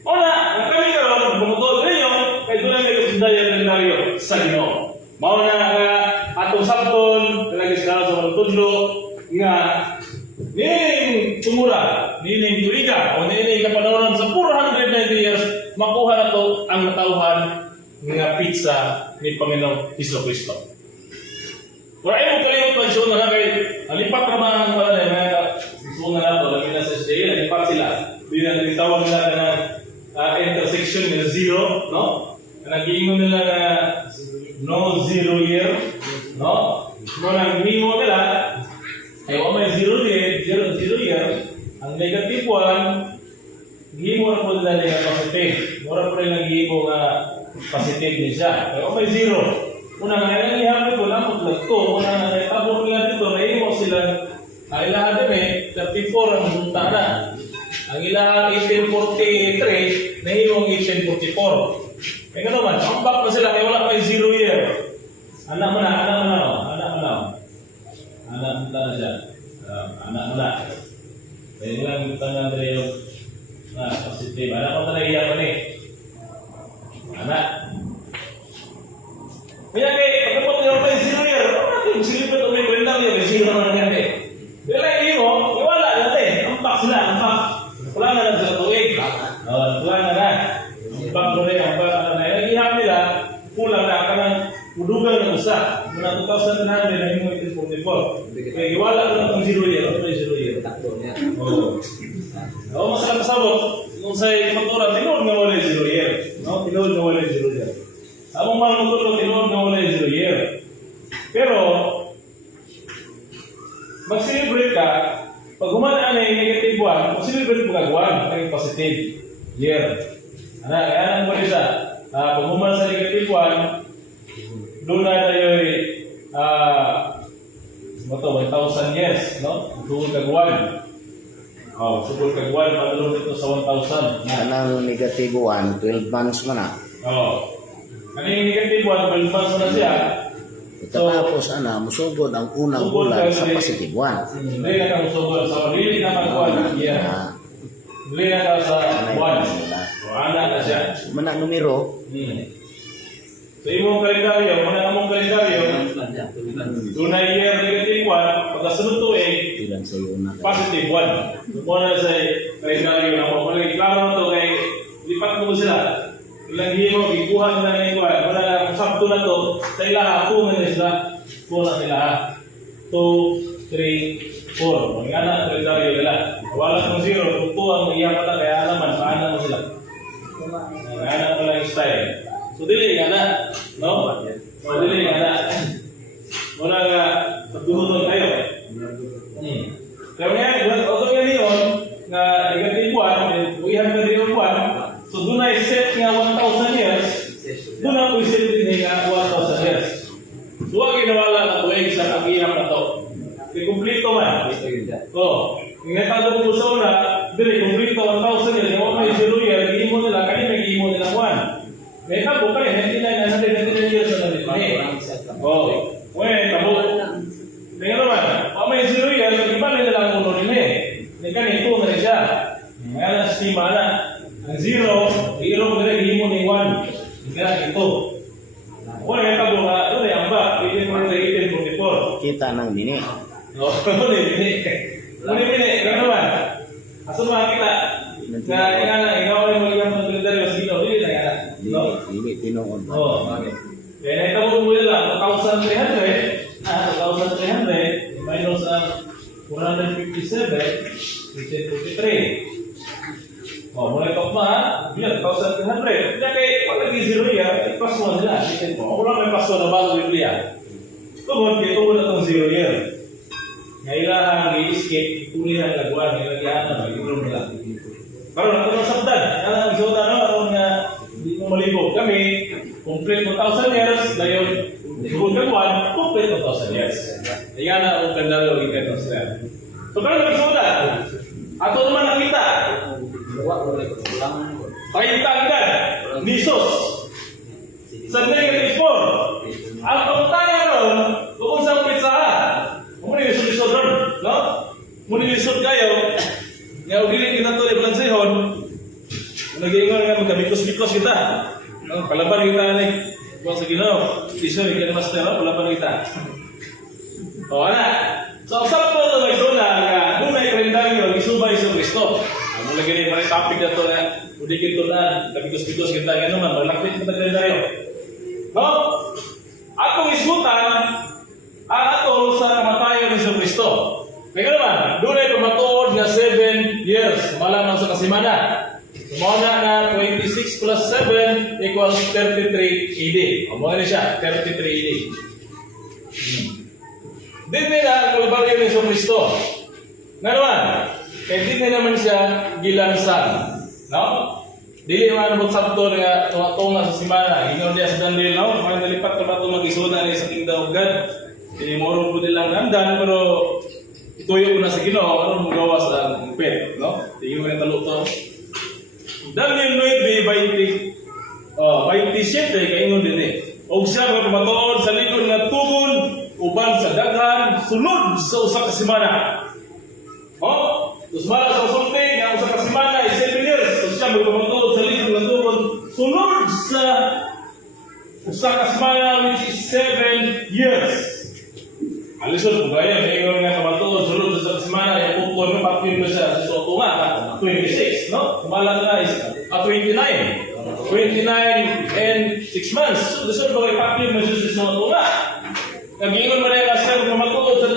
Una, ang kami karon, bumutol ninyo, kay doon lang yung sundaya ng Dario sa Ginoo. Mao na atong sabton, talagis ka sa mga tudlo, nga nining tumura, nining tuiga, o nining kapanawanan sa 490 years, makuha na to ang natauhan nga pizza ni Panginoong Hesus Kristo. Kung ayaw kalimut ang show na kay alipat naman ang mga na gusto na to, lagi na sa SDA, alipat sila. Hindi na nagtawag nila na intersection ng zero, no? Nag-iingon nila na no zero year, no? Kung nag-iingon nila, ay may zero year, ang negative one, giimo na po nila yung positive. Mura po rin nag-iimo nga positive din siya. Ay may zero. Una nga yung ihapit ko lang po lang ito. Una nga yung tabong nila dito, naiimo sila, ang ilahan din 34 ang bunta na. Ang ilahan 1843, naiimong 1844. Kaya naman, ang back na sila, kaya wala may 0 year. Anak mo na. Anak na siya. Anak mo na. Kaya nilang tangan na yung positive. Anak mo talaga iyak ni. Anak. Kaya pagkapot nyo may 0 year, yung silipot o may kwentang yun, may 0 na nangyari. Dila yung mo, wala natin. Ang back sila, ang back. Wala na lang sa tuig. Wala na. Ang back mo rin, ang back na ihap nila, kulang na ka ng udugan ng usa. Muna 2,900 na yung 1844. Kaya iwala ko na itong 0 year. Ano yung 0 year? Oo, masarap sabot. Kung sa'y maturan, tinood nga wala yung 0 year. No? Tinood nga wala yung 0 year. Among mga maturan, tinood nga wala yung 0 year. Pero, mag-celebrate ka, pag humanaan na yung negative 1, mag-celebrate mo kagawaan, ang positive year. Anak mo rin siya. Pag human sa negative 1, doon na tayo 1,000 years, no? Doon kagawaan. Subol kagawaan, padulong dito sa 1,000. Anang negative 1, 12 months mo na. Ano yung negative 1, 12 months na siya. Tapos musugod ang unang bulan sa positive 1. Hindi na kang musugod sa really na kagawaan. Hindi na ka sa 1. Anak na siya. Mana numero? So, imong kalendaryo, among kalendaryo, doon na year negative 1, pagkasunod to Ilan sa iyo na. positive 1. So, kung na sa kalendaryo na mo, kung klaro na to, kay lipat mo sila. Ilang himo, ikuha nila na yung kuha. Wala na, kung sabto na to, sa ilaha, kung na sila, kung na sila. 2, 3, 4. Mga anak, kalendaryo nila. Wala kong 0, kung 2 ang iyapat na, kaya alaman, paano mo sila. Mga anak mo lang yung style. So, dili nga na, no? Dili nga na. Muna nga, pagduhutol kayo. Kaya nga, although nga niyon, nga negative 1, uyahan ka din yung 1, so doon na i-set nga 1,000 years, doon na po i-set din nga 1,000 years. So, huwag ginawala na tuwing sa kagihap na to. Kumplito man. Yung natalo ko sa una, dili, kumplito 1,000 years, yung may 0 year, giimo nila, kaya may giimo nila 1. May tabo kayo, hindi na years na natin. Tabo. Tingnan naman, may 0 years, iba na lang uno rin Hindi ka nito na rin siya. Kaya na stima na. Ang 0, i-irong nila, giimo ni 1. Hindi ka na ito. May tabo ka, ito na yung ba, 1844. Kita ng dini. Dini, naman. Aso makakita, na ikaw ay mag-iwang ng kalendaryo sa ito, dili na yan. Dili, tinuod. Kaya naitawag mo nila, 2,300, minus ang 457, 43. Mula ito pa, bilang 2,300. Kaya pag nag-0 yan, ipaswa nila. Ako lang may paswa na bago Biblia. Tungod na itong 0 year. nga ilang i-escape, pulihan laguan, ilagyan na, mag-ibron nila. Karon ako ng sabdan, ang isuta no, aron nga di mo malibog kami, complete 1,000 years, dayon siguro kaguan, complete 1,000 years. Iyan na ang kandalo ikan ng sila. So karon ang isuta, ato naman nakita, pakitanggan, nisos, sa negative 4. Ang pagkaya ron, kung sa pizzahan, kung nilisod-lisod ron, no? Kung nilisod kayo, nga ugiling kita to ibalansehon, nag-iingon nga magkabikos-bikos kita. No? Palaban kita ni Buwan sa Ginoo. Iso, hindi master, no? Palaban kita. O, anak. So, sakto ito may suna nga munay karindang yun, isubay sa Kristo. Ang mula gini, parang topic na ito na udigin ito na, kabikos-bikos kita, nga naman, malakit kita karindang yun. No? Atong isutan, ang atong sa kamatayan ni Kristo. Kaya naman, doon ay pamatuod nga 7 years, malaman sa kasimana. Sumana na 26 plus 7 equals 33 AD. O, mga na siya, 33 AD. Dito na ang kalbaryo ni Kristo. Nga naman, kaya dito naman siya gilansan. No? Dili man mo sabto nga tunga sa simana. Ingon dia sa Daniel, no? Mga nalipat ka ba ito mag-isuna niya sa Kingdom of God? Tinimoro po nilang nandan, pero ituyo ko na sa Ginoo, ano mo gawa sa pet, no? Tingin mo na talo to. Daniel 9:20, 27 kay ingon din eh. Og siya nga pamatuod sa likod nga tugon uban sa daghan sulod sa usa ka semana. Usmala sa usulti nga usa ka semana is 7 years. So siya nga pamatuod sa likod nga tugon sulod sa usa ka semana which is 7 years. Alisod po kaya, may ingon nga kamatuod, sulod sa semana, yung pupon mo, papin mo siya sa suoto nga, 26, no? Kumalang na is 29. 29 and 6 months. So, alisod po kaya, papin mo siya sa suoto nga. Nag-ingon mo na yung asir, kamatuod sa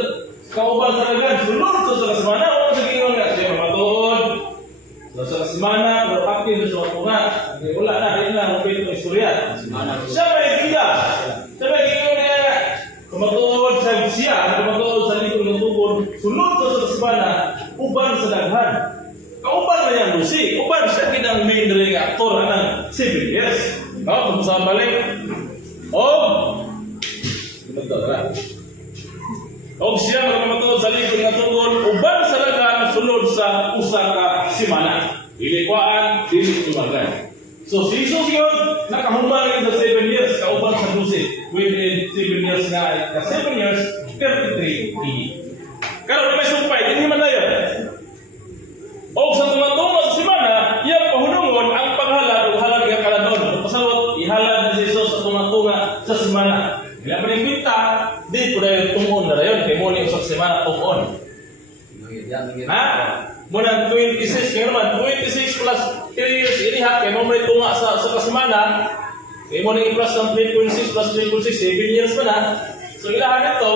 kauban sa lagan, sulod sa semana, o nag-ingon nga, siya kamatuod, sa semana, pero papin mo sa suoto nga. Wala na, rin na, mabit ng istorya. Siya may gila. Siya may ingon nga, kumatuod sa siya, kumatuod sa likod ng tubod, sunod sa semana, uban sa daghan. Kauban na yan, Lucy. Uban siya kinang main ring actor ng 7 years. No? Kung saan balik. Og siya kumatuod sa likod ng tubod, uban sa daghan, sunod sa usa ka semana. Ilikuan, dilimagay. So, si Jesus yun, nakahumbang sa 7 years, kauban sa 12. Within 7 years na, 7 years, 33 AD. Karon may sumpay, hindi man na yun. O sa tumatungod sa semana, iyang pahunungon ang paghalad o halad ng kaladon. Pasawat, ihalad ni Jesus sa tumatunga sa semana. Kaya pa rin pinta, di po na yung tungon na yun. Kaya muna yung sa semana tungon. Ha? Muna 26, kaya naman 26 plus 3 years inihat, kaya mamay tunga sa kasemana. Kaya muna yung plus ng 3.6 plus 3.6, 7 years pa na. So ilahan ito,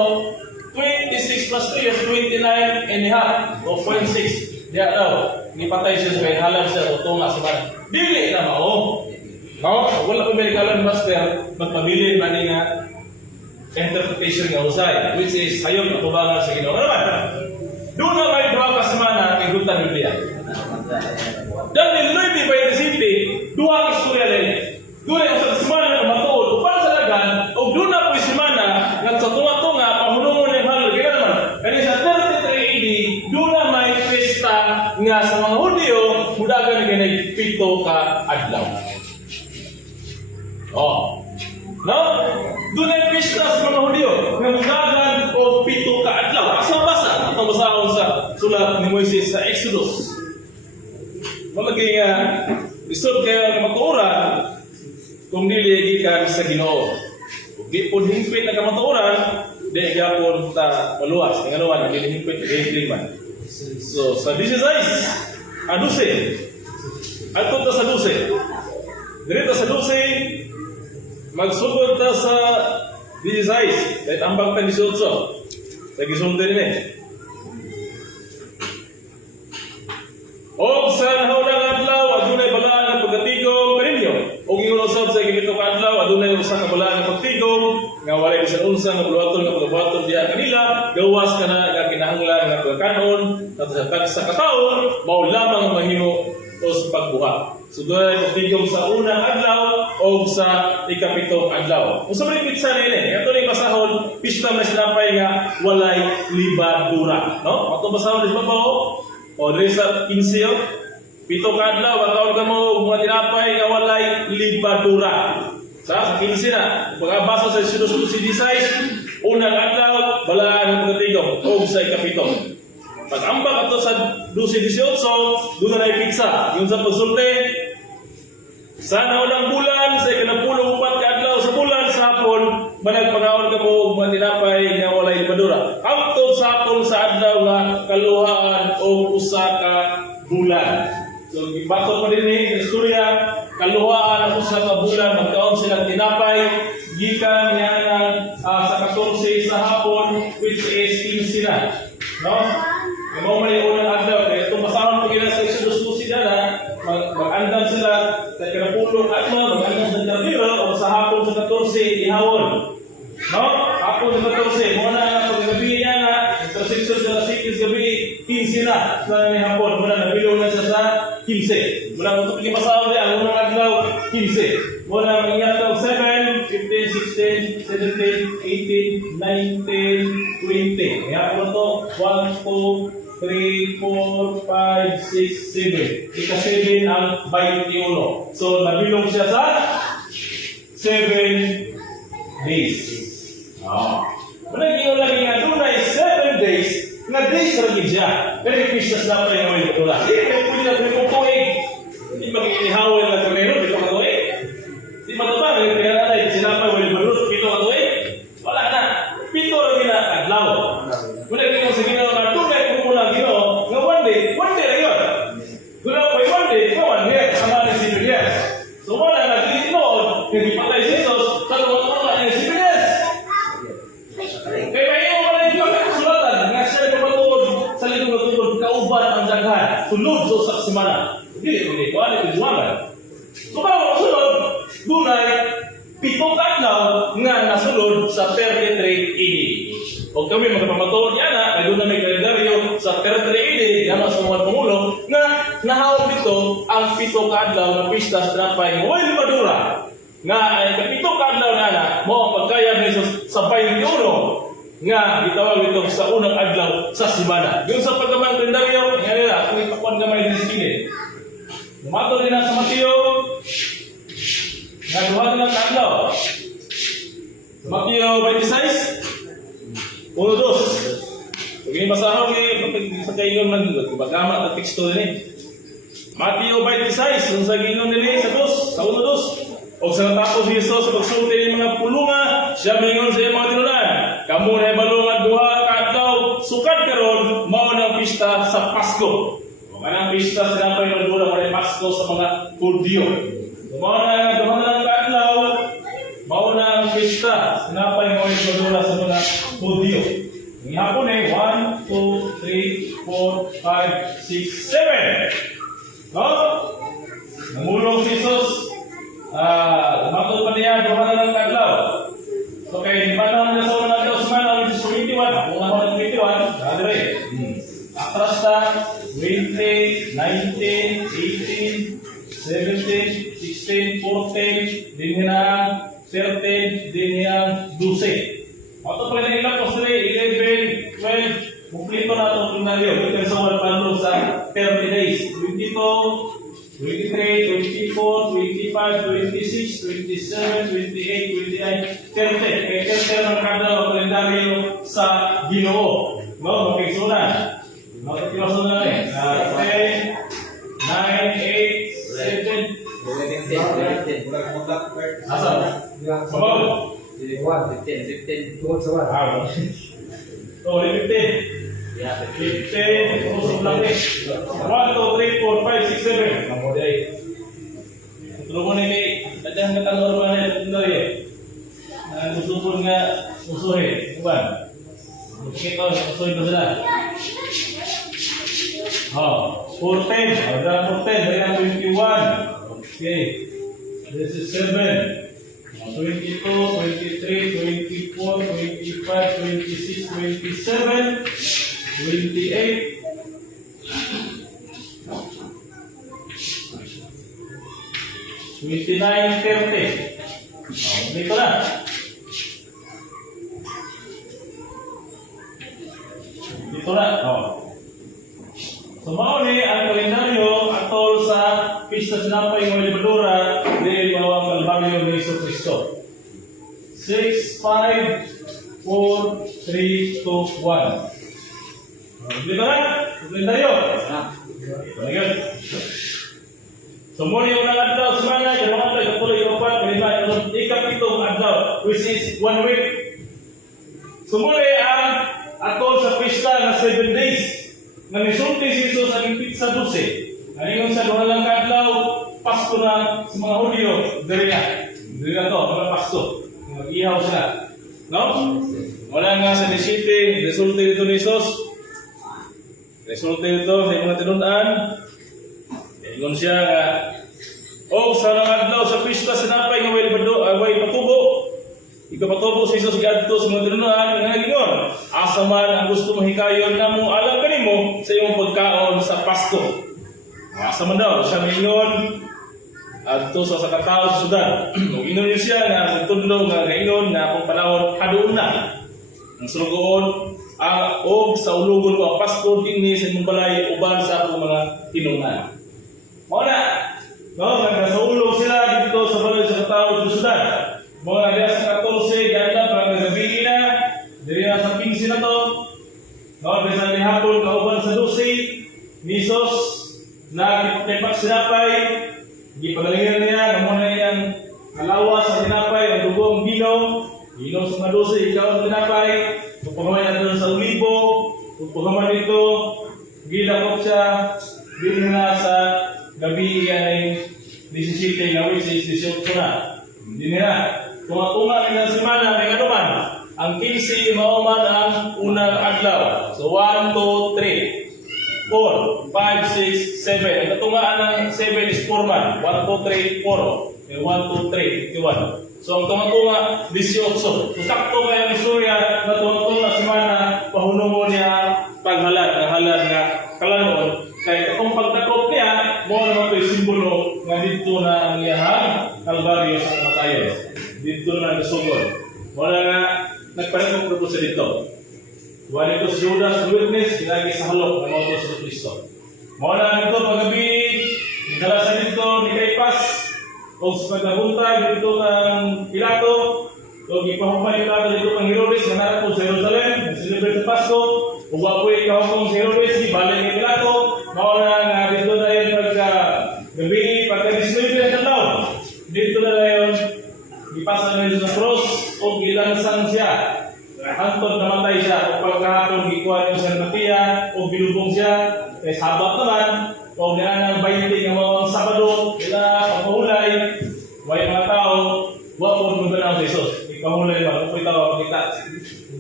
26 plus 3 years, 29 and a half, o 0.6. Diya daw, ipatay siya sa kaya halal siya o tunga sa semana. Dili na mao. No? Wala pa medical master, magpamili pa nga interpretation nga usay, which is hayong natubangan sa Ginoo. Ano naman? Doon na may dua ka semana kay Gutang Biblia. Dahil Lloyd by the city, dua ka istorya rin. Doon ay sa semana na matuod, upang sa lagan, o doon na po semana, nga sa tunga-tunga, pahulungon ng halal. Kaya naman, kaya sa 33 AD, doon na may pesta nga sa mga Hudyo, mudagan na ganay 7 ka adlaw. No? Doon ay pesta sa mga Hudyo, nga mudagan o 7 ka adlaw. Asa-basa, itong basahon sa sulat ni Moises sa Exodus. Malagay nga, isod kayo ng matuoran, kung dili gikan sa Ginoo. Kung di po hingpit na kamatuoran, di gapon ta maluwas. Nga naman, dili hingpit na hingpit man. So, sa 16, 12. Ato ta sa 12. Dito sa 12, magsugod ta sa 16. Dahil ambang ta 18. Sa gisunod din eh. O sa nahulang adlaw, adunay balaan ng pagkatigom kaninyo. O gingunosod sa ikimito ka adlaw, adunay usa ka balaan ng pagtigom, nga walay bisan unsa nga buluhaton nga pagbuhaton diha kanila, gawas ka na nga kinahanglan nga pagkaon sa kataon mao lamang mahimo o sa pagbuhat. So doon ay pagtigom sa unang adlaw o sa ikapitong adlaw. Kung sa mga pizza na ini, ito na yung basahon, pista na sinapay nga walay libadura. No? Ito basahon na siya o dito sa 15 o, pitong adlaw, bakaon ka mo mga tinapay nga walay libadura. Sa 15 na, pagkabaso sa sinusunod si Disay, unang adlaw, balaan ang pagkatigom o sa ikapitong. Pag-ambak ato sa 12-18, doon na pizza. Yung sa pagsulti, sa naunang bulan, sa ikanapulong upat ka adlaw sa bulan, sa hapon, managpagaon ka mo mga tinapay nga walay libadura. Hangtod sa hapon sa adlaw nga kaluhaan o usa ka bulan. So, bato pa din sa istorya, kaluhaan o usa ka bulan, magkaon silang tinapay, gikan yan sa 14 sa hapon, which is 15 na. No? Kung may unang adlaw, kaya itong masama po kina sa Exodus 2 sila mag-andam sila sa kinapulong adlaw, mag-andam sa Jabira o sa hapon sa 14, ihawon. No? Hapon sa 14, muna pag-gabi niya na, intersection sa Sikis gabi, 15 na, sa hapon, muna nabilong na siya sa 15. Muna kung ito masama niya, ang unang adlaw, 15. Muna mag-ingat daw 7, 15, 16, 17, 18, 19, 20. Kaya po ito, 1, 2, 3, 4, 5, 6, 7. Ika-7 ang 21. So, nabilong siya sa 7 days. Managing lagi nga doon ay 7 days na days lagi siya. Pero yung business na pa yung may ito lang. Hindi pwede na pwede kong tuig. Hindi mag-iihawal na tornero, dito ka tuig. Hindi mataba, kaya na tayo, sinapay, wali barut, dito ka tuig. Wala na. Pito lagi na adlaw. Managing yung sa ginawa na doon ay kumulang ginawa nga one day na yun. Doon ako ay one day, sama ni si Julius. So wala na, hindi mo, hindi patay si Jesus, sa luwa-luwa niya si Julius. Kaya kayo wala yung pagkakulatan, nga siya nagpapatuod sa likod-likod, kauban ang daghan, sunod sa usak semana. Hindi ko, ano yung duwagan. So bago sunod, doon ay pitong adlaw nga nasunod sa 33 AD. Huwag kami magpapatuod niya na, ay doon na may kalendaryo sa 33 AD, yaman sa mga Pangulo, na nahawag dito ang pitong adlaw na pista sa tinapay ng Huwag Limadura. Nga ay kapitong adlaw na na, mo ang pagkayag ni sa 21 nga gitawag ito sa unang adlaw sa simana. Yung sa pagkamang kalendaryo, nga nila, kung ipakuan gamay din sa kilid. Lumato din na sa Mateo, nga duha din ang adlaw. Mateo 26, 1-2. Pag basahon sa kaingon ng bagama at teksto din. Mateo 26, sa gingon nila sa 2, sa 1-2. O sa natapos si Jesus sa pagsulti ng mga pulunga, siya mingon sa mga tinunan. Kamu na balungan duha ka adlaw, sukat karon mao nang pista sa Pasko. O kanang pista sa napay madura mo Pasko sa mga Hudyo. Mao na duha na ka adlaw, mao na ang pista sa napay madura sa mga Hudyo. Ang hapon ay 1, 2, 3, 4, 5, 6, 7. No? Namulong si Jesus. Matod pa niya, duha na lang kadlaw. So kaya di panahon na sa unang adlaw semana, which is 21, kung ako ng 21, nadire. Atras na, 20, 19, 18, 17, 16, 14, din na 13, din na 12. Matod pa rin ilang post 3, 11, 12, kumplito na itong tunaryo. Ito sa mga panlo sa 30 days. 22, 23, 24, 25, 26, 27, 28, 29, 30. Kaya 30 ang kada o kalendaryo sa Ginoo. No, makikisunan. Makikisunan na eh. 10, 9, 8, 7. Asa? Sabaw? 15. So, 15. 15, usok lang eh. 1, 2, 3, 4, 5, 6, 7. Mamuday. Tulungan na kay kadang katangor mga na yung tundoy eh. Usupon nga usuhin. Iban. Bukit ko, usuhin ko sila. 14. Ada 14. Dari ang 21. Okay. This is 7. 22, 23, 24, 25, 26, 27, 28. 29:30. Dito na. Dito na. So, mauni ang kalendaryo atol sa Pista Sinapay ng Libadura dahil mga Kalbaryo ni Iso Cristo. 6, 5, 4, 3, 2, 1. Dito na. Kalendaryo. Very good. So, muli yung adlaw sa mga yung mga katuloy yung upat, kalimay, ikapitong adlaw, which is 1 week. So, muli ang atol sa pista na 7 days, na nisulti si Jesus ang pizza 12. Ngayon sa duha lang kadlaw, Pasko na sa mga Hudyo, diri na to, mga Pasko. Mag-ihaw sila. No? Wala nga sa City, resulti dito ni Jesus. Resulti dito sa mga tinunaan. Ingon siya nga, sa adlaw sa pista sinapay nga way patubo. Ikapatubo sa Jesus gadto sa mga tinunan nga ingon, asa man ang gusto mong hikayon namo alam kanimo sa iyong pagkaon sa Pasko. Asa man daw siya ingon adto sa katao sa syudad. Ug ingon siya nga magtudlo nga ingon nga akong panahon haduon na. Ang sulugoon og sa ulugon ko ang Pasko dinhi sa imong balay uban sa akong mga tinunan. Muna, nagkasaulog sila dito sa balay sa katao sa syudad. Mga diya sa 14, ganda, parang gabi na, diri na sa 15 na to. Bisa ni hapon, kauban sa 12, misos, nagtipak sinapay, gipagalingan niya, namuna niyang kalawas sa tinapay, ang dugong bino, inom sa mga 12, ikaw ang tinapay, pupuhaman niya doon sa ulibo, pupuhaman dito, gilakot siya, bilhin na sa gabi yan ay 17 na which is 18 na. Hindi na. Kung atunga ng semana, may kanuman. Ang 15 mauman ang unang adlaw. So 1, 2, 3, 4, 5, 6, 7. Ang katungaan ng 7 is 4 man. 1, 2, 3, 4. 1, 2, 3, 51. So ang tunga-tunga, 18. So sakto kayo ng Surya na tunga-tunga semana, pahuno mo niya paghalad. Ang halad nga kalanon. Kaya kung pagtakop niya, mo naman ito'y simbolo nga dito na ang iyahang Kalbaryo sa kamatayon. Dito na nasugod. Wala nga, nagpanikong grupo sa dito. Wala ito si Judas, witness, ginagi sa halok ng mga sa Kristo. Wala nito paggabi, nagdala sa dito ni Caipas, o sa pagkabuntag dito ng Pilato, o ipahuman yung Pilato dito ng Herodes, nanarap po sa Jerusalem, celebrate sa Pasko, o wapoy kahukong si Herodes, ibalik ni Pilato, mauna nga dito na yun pagka-gabi, pagka-display na taon. Dito na yun, ipasa na yun sa cross, o gilansang siya. Antod namatay siya, o pagkahapon, gikuha yung sa napiya, o binubong siya, kay sabat naman, o nianang 20 ng mga Sabado, sila pagpahulay, way mga tao, wapon maganaw sa Jesus. Ipahulay ba, kung itaw, kita,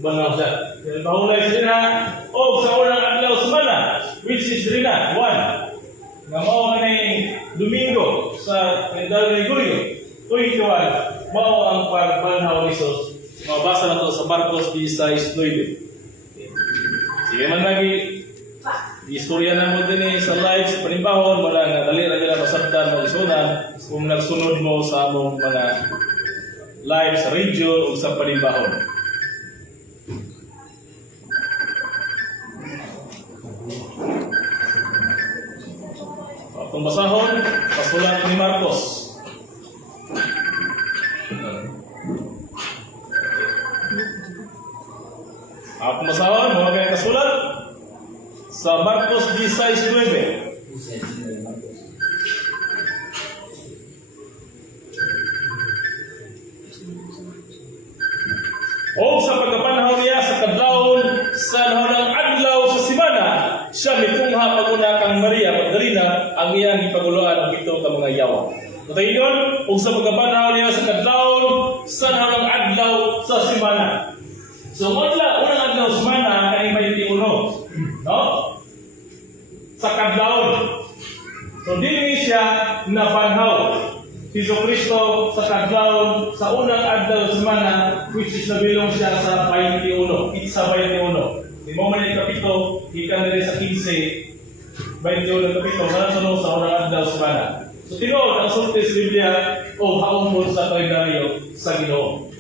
maganaw siya. Pahulay siya na, o sa unang adlaw semana, which is rin na, 1. Nga mao nga Domingo sa kalendaryo ni Gregorio, 21, mao ang pagbanhaw ni Jesus. Mabasa na to sa Marcos 16:9. Sige man lagi, istorya na mo din sa live sa panimbahon, wala nga dali ra nila masabtan mo isunan kung nagsunod mo sa among mga live sa radio o sa panimbahon. Atong basahon, pasulat ni Marcos. Atong basahon, mga kaya kasulat sa Marcos 16:9. O sa pagkapanahon niya sa kadlawon sa nahunang adlaw sa simana, siya mitungha paguna kang Maria Magdalena ang iyang ipaguluan ang ito ka mga yawa. Matay yun, o sa pagkapanahon niya sa kadlawon sa nahunang adlaw sa simana. So, unang adlaw sa simana kay 21. No? Sa kadlawon. So, dili siya nabanhaw. Si Kristo sa kadlawon sa unang adlaw sa semana, which is nabilong siya sa 21. It's sa 21. Di mo man yung kapito, ikan rin sa 15, 21 kapito, nanasunod sa unang adlaw sa bana. So, tinood ang sulti sa Biblia o haumon sa kalendaryo sa Ginoo.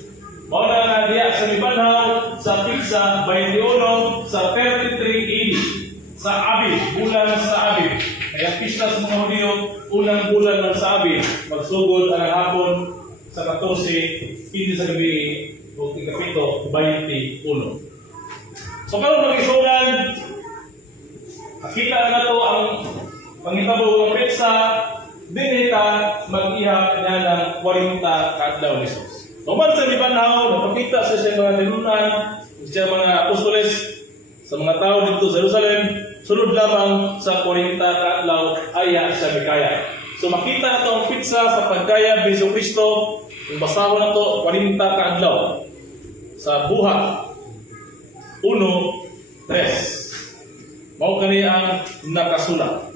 Mauna nga diya sa Mibanhaw sa Pizza 21 sa 33 AD sa Abib, bulan sa Abib. Kaya pista sa mga Hudyo, unang bulan ng sa Abib, magsugod ang hapon sa 14, hindi sa gabi o ikapito 21. So karon mag-isunan, nakita na to ang pangitabo ng pizza, dinita mag-ihap niya ng 40 kaadlaw ni Jesus. Tuman sa Mibanhaw, napakita sa mga nilunan, sa mga apostoles, sa mga tao dito sa Jerusalem, sunod lamang sa 40 kaadlaw aya sa Mikaya. So makita na to ang pizza sa pagkaya Biso Kristo, yung basahon na to 40 kaadlaw sa buhat 1:3. Mao kani ang nakasulat.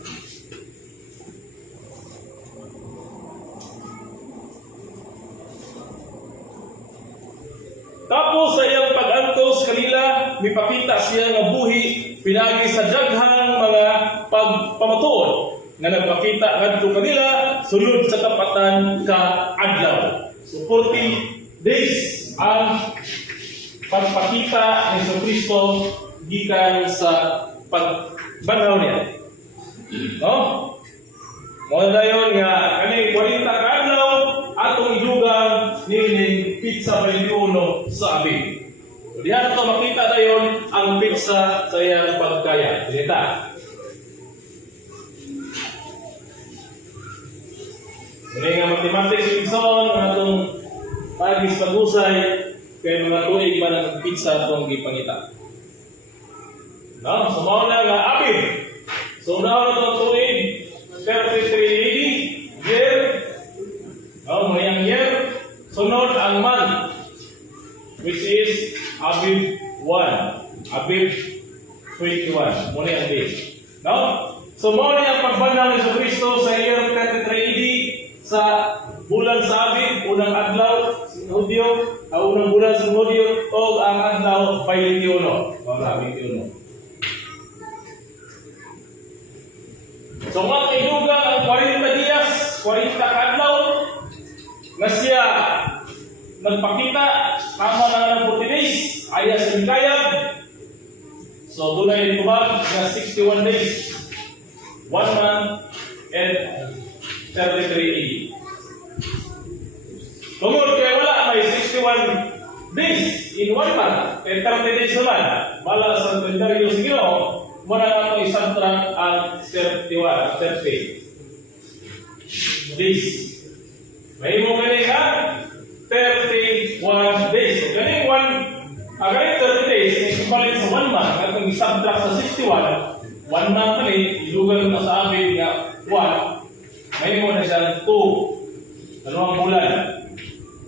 Tapos sa iyang pag-antos kanila, mipakita siya nga buhi pinagi sa daghang mga pagpamatuod nga nagpakita ngadto kanila sulod sa tapatan ka adlaw. So 40 days ang pagpakita ni Kristo gikan sa pagbanhaw niya. No? Mo dayon nga kani 40 ka adlaw atong idugang nining pizza 21 sa Abib. So diha to makita dayon ang pizza sa iyang pagkaya. Dinita. Muli nga mathematics Wilson atong pagis pag-usay kay mga tuig man ang pizza itong gipangita. No? So mao na nga Abib. So now na itong tuig 33 AD year. No, mayang year. Sunod ang month which is Abib 1. Abib 21. Muli ang day. No? So mao na ang pagbanhaw ni Kristo sa year 33 AD sa bulan sa Abib, unang adlaw sa Hudyo, unang bulan sa Hudyo, o ang adlaw 21. Wala, 21. So mga kailugang ang 40 dias, 40 kadlaw, na siya nagpakita, tama na ng 40 days, aya sa Mikayab. So doon ay tubag na 61 days, 1 month, and 33 AD. Tungod kaya wala may 61 days in 1 month and 30 days naman. Bala sa kalendaryo sa Ginoo, muna nga ito isang trunk ang 30 days. May mo galing ang 31 days. Galing 30 days, ipalit sa 1 month, at ang isang trunk sa 61, 1 month kali, ilugan na sa amin nga 1, may mo na siya 2, dalawang bulan,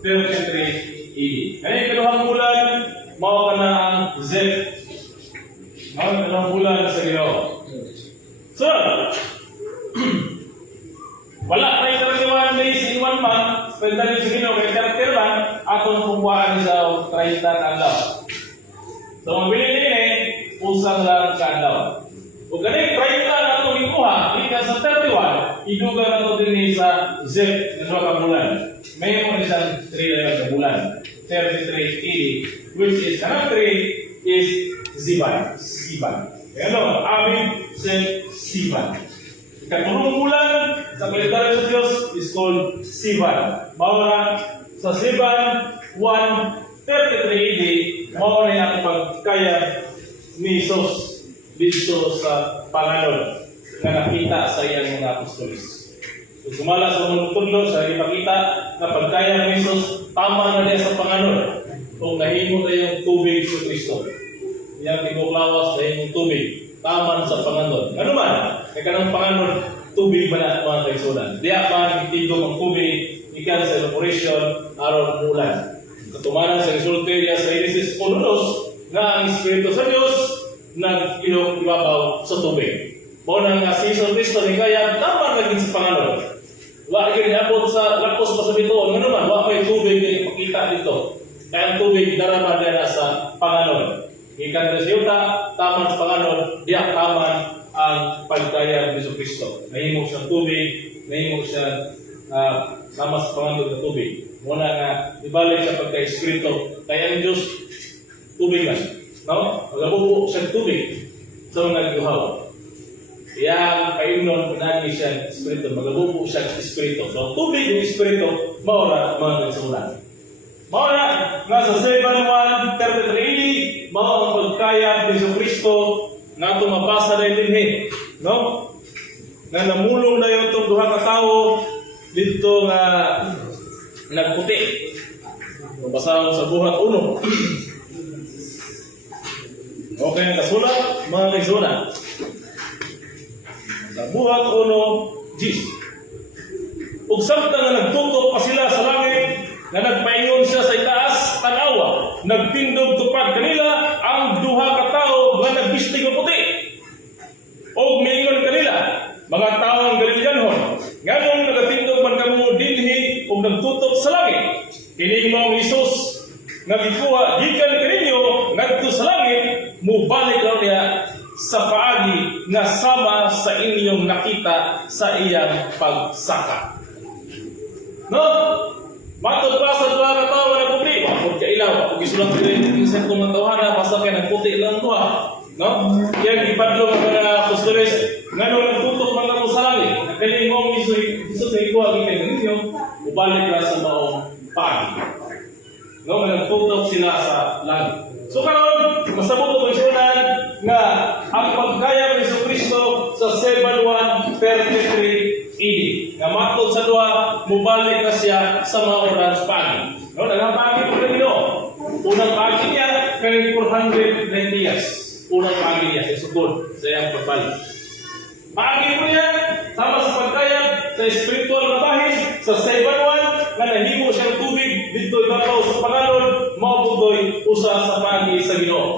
33 AD. Ngayon, dalawang bulan, mao ka na ang Z. Dalawang bulan sa Ginoo. So, wala tayo 31 days in 1 month, pwede tayo sa Ginoo, kaya karakter lang, atong pumbuhaan sa 30 kaadlaw. So, mabili din usang lang kaadlaw. Kung ganun, 30 na itong ikuha, ika sa 31, iduga na ito din sa Z na 2 bulan. May mo isang 3 na bulan, 33 AD, which is, kanang 3 is Ziban. Kaya ano, Abib, Zeb, Sivan. Ikatulong bulan sa kalendaryo sa Diyos is called Sivan. Mawala sa Sivan 1:33 AD, mawala yung pagkaya ni Jesus dito sa Panginoon na nakita sa iyang mga apostoles. Kung sumala sa unang tudlo, sa ipakita na pagkaya ni Jesus, tama na niya sa Panginoon. Kung nahimo na yung tubig sa Kristo, yang ibuklawas sa yung tubig, tama sa Panginoon. Ano man, kaya kanang Panginoon, tubig ba na mga kaisunan? Diya pa nagtitigom ang tubig, ikan sa evaporation, aron mulan. Katumanan sa resulte niya sa Genesis 1:2, na ang Espiritu sa Diyos, nag-ilong ibabaw sa tubig. Mao na nga si Jesus Kristo ni kaya tama naging sa Panginoon. Wa gyud niabot sa lakos pa sa bituon, ngano man wa may tubig ni ipakita dito. Kaya ang tubig darama na sa Panginoon. Ikan sa yuta, taman sa panganon, diyak taman ang pagkaya ni Kristo. Nahimo siyang tubig, nahimo siyang taman sa panganon ng tubig. Muna nga, ibalik sa pagka-espiritu, kaya ang Diyos, tubig lang. No? Magabubo siyang tubig sa mga guhaw. Yang kainon, pinagi siyang espiritu, magabubo siyang espiritu. So, tubig yung espiritu, maura mga nagsulan. Maura, nga sa 7:1:33, mao ang pagkaya ni Kristo na ito mabasa na din no? Na namulong na yung itong duha ka tao dito nga nagputi. Mabasa sa buhat 1. Okay, kasulat, mga kaisulat. Sa buhat 1, Gis. Ug samtang nga nagtutok pa sila sa langit, nga nagpaingon siya sa itaas, tanawa, nagtindog tupad kanila ang duha ka tawo nga nagbistig og puti. Og miingon kanila, mga taong Galileanhon, nganong nagatindog man kamo dinhi ug nagtutok sa langit. Kini mao Hesus nga gikuha gikan kaninyo ngadto sa langit, mubalik raw niya sa paagi nga sama sa inyong nakita sa iyang pagsaka. No? Matod pa sa duha ka tawo na puti, wapod ka ilaw. Kung isulat ko rin sa itong tawhana, basta kaya nagputi lang duha. No? Yan, ipadlo ng mga apostoles, nga nung nagtutok mga mo sa langit, na kalimong Isus na ikuha gikan ninyo, ubalik na sa maong pagi. No? Nagtutok sila sa langit. So karon, masabot ko isunan nga ang pagkaya ni Kristo sa 7:1:33 AD. Nga matod sa duha, mubalik na siya sa maoran pagi. No, daghang pagi po nino. Unang pagi niya kay 490 years. Unang pagi niya sa sugod sa iyang pagbalik. Pagi po niya sama sa pagkaya sa spiritual na bahis sa 7:1 nga nahimo siyang tubig dito ibabaw sa panganon, mao usa sa pagi sa Ginoo.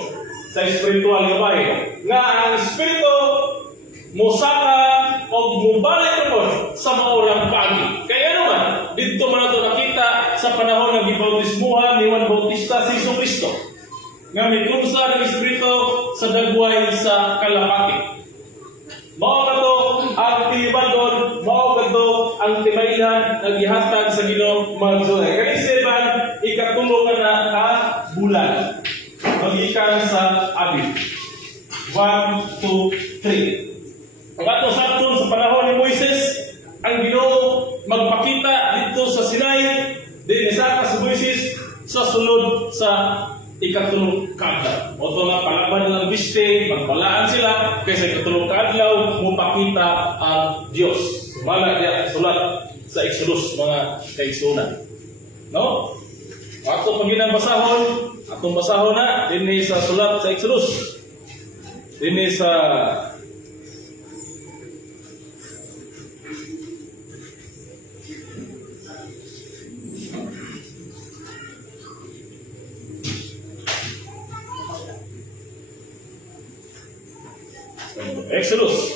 Sa spiritual na bahis nga ang espiritu musaka o mubalik naman sa maurang pagi. Kaya naman, dito man ito nakita sa panahon ng ibautismuhan ni Juan Bautista si Kristo. Nga may kunsa ng Espiritu sa dagway sa kalapati. Mao ka to ang tibadon, mao ka to ang timayhan na gihatag sa Ginoo magsulay. Kaya seban, ikatulungan na ka bulan. Magikan sa Abib. 1, 2, 3. Pagkato sakton sa panahon ni Moises, ang Ginoo magpakita dito sa Sinai, din isaka si Moises sa sulod sa ikatulong kadlaw. O ito nga palaban ng biste, magbalaan sila, kaysa ikatulong kadlaw, mupakita ang Diyos. Sumala niya sulat sa Exodus, mga kaigsunan. No? Ato pag ginambasahon, atong basahon na, din sa sulat sa Exodus. Din sa Exodus.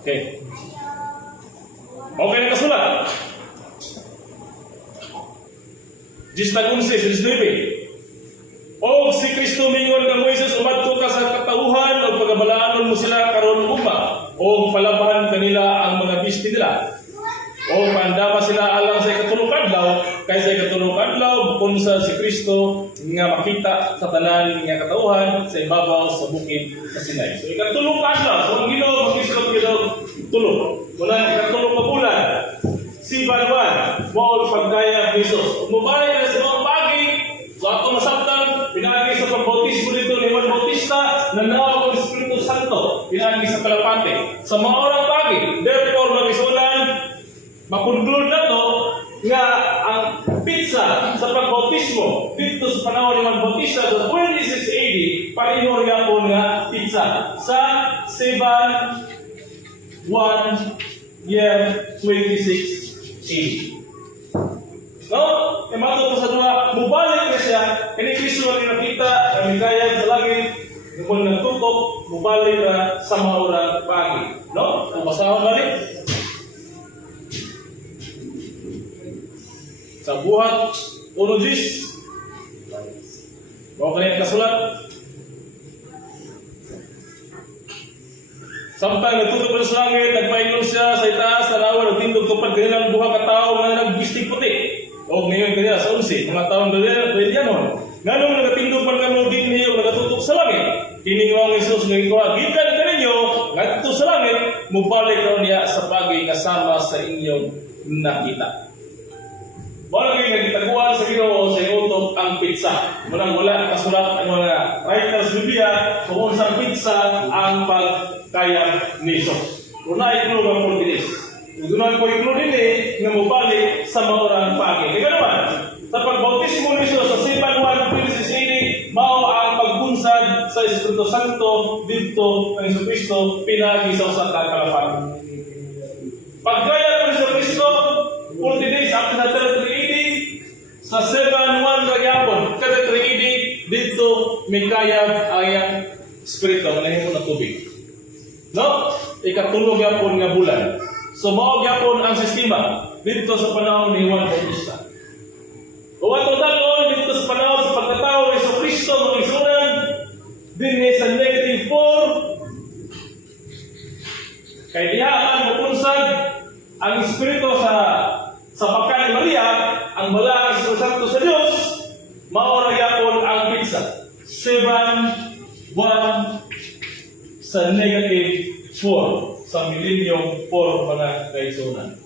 Okay. Okay na kasulat. 10:11. O si Kristo mingon ka Moises, umadto ka sa katauhan o pagabalaanon mo sila karon ugma o palabahan kanila ang mga bisti nila. O pandama sila alang sa ikatulong kadlaw, kay sa ikatulong kadlaw kung sa si Kristo nga makita sa tanan nga katauhan sa ibabaw sa bukid sa Sinai. So ikatulong kadlaw, so ang Ginoo makisap Ginoo tulong. Wala ikatulong ka bulan. Si Balwan, mo pagdaya Hesus. Mubalik na sa mga pagi, so ato masabtan, pinagi sa pagbautismo dito ni Juan Bautista, na nawag ang Espiritu Santo, pinagi sa kalapate. Sa mga orang pagi, therefore magisunan, makunglod na to nga ang pizza sa pagbautismo dito sa panahon ni Juan Bautista sa 26 AD, pareho nga po nga pizza sa 7:1:26 AD. No? E matod sa duha, mubalik na siya, kini Kristo na nakita, namigayag sa langit, kung nagtutok, mubalik na sa maurang pagi. No? Kung basahon balik, sa buhat 1:10. Mao kani kasulat. Samtang nagtutok sa langit, nagpaingon siya sa itaas, tanawa, nagtindog tupad kanilang buha ka tao nga nagbistig puti. O ngayon kanila sa 11, mga taong Galileanon. Nganong nagatindog man kamo din niyo nagatutok sa langit. Kini nga ang Jesus nga ikuha, gikan kaninyo, ngadto sa langit, mubalik raw niya sa pagi kasama sa inyong nakita. Wala kayo nagitaguan sa Ginoo sa iutok ang pizza. Walang wala kasulat ang mga writers Biblia kung sa pizza ang pagkaya ni Jesus. Una iklo ng Portuguese. Doon ko iklo din nga mubalik sa maurang pagi. Kaya naman, sa pagbautismo ni Jesus sa Sipan 1:26 mao ang pagbunsad sa Espiritu Santo dito ang Hesus Kristo pinagi sa usa ka kalapatan. Pagkaya ni Hesus Kristo 40 days after the territory sa 7:1 nagyapon kada triidi dito may kaya ayang spirito manahin mo na tubig. No? Ikatulog yapon nga bulan. So mao gyapon ang sistema dito sa panahon ni Juan Bautista. O ato dalon dito sa panahon sa pagkatao ni Hesus Kristo mga igsunan dinhi sa -4 kay diha ang mapunsag ang espiritu sa pagkain ni Maria, ang bala Espiritu Santo sa Diyos, maura yapon ang pizza. 7:1 sa -4 sa milenyong 4 mga kaigsunan.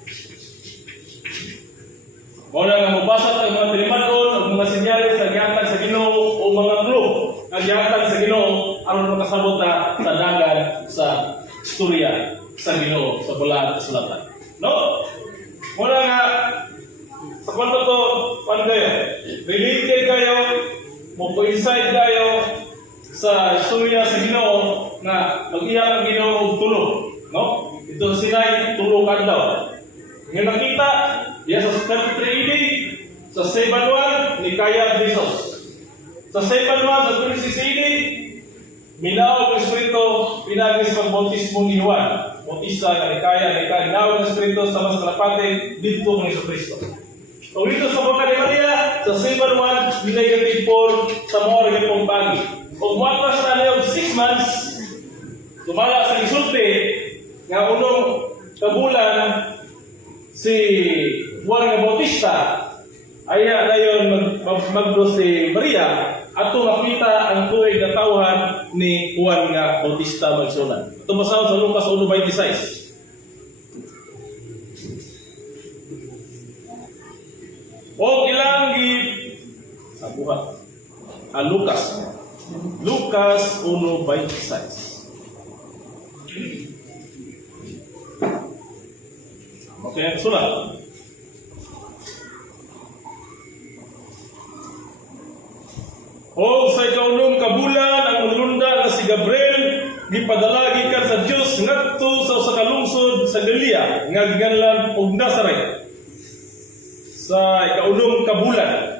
Mauna nga mabasa ang mga tilimanon, ang mga sinyalis na gihatag sa Ginoo o mga clue na gihatag sa Ginoo aron makasabot sa dagan sa istorya sa Ginoo sa bala kasulatan. No? Muna nga, sa kwanto to, paano kayo? Related kayo, mo-coincide kayo sa istorya sa Ginoo na mag-iyak ang Ginoo og tulo. No? Ito Sinai, tulo kandaw. Ngayon nakita, yan sa 33 AD, sa 7:1, ni Kaya Jesus. Sa 7:1, sa 26 AD, minaw ang Espiritu, pinagis pagbautismo ni Juan. Bautista na ikaya minaw ang Espiritu sa mas kalapate dito ng Hesus Kristo. So dito sa boka ni Maria, sa 7:1, -4 sa mga rigipong pagi. Kung matras na niyo 6 months, tumala sa isulti, nga unong kabulan si Juan nga Bautista, ay na yun magdo si Maria, ato makita ang tuig na tawhan ni Juan nga Bautista magsunan. Ito masaw sa Lucas 1:26. O ilang sa buhat. Lucas 1:26. Okay, sulat. O sa ikaunong kabulan ang manlunda nga si Gabriel gipadala gikan sa Dios ngadto sa usa ka lungsod sa Galilea nga ginganlan og Nazaret. Sa ikaunong kabulan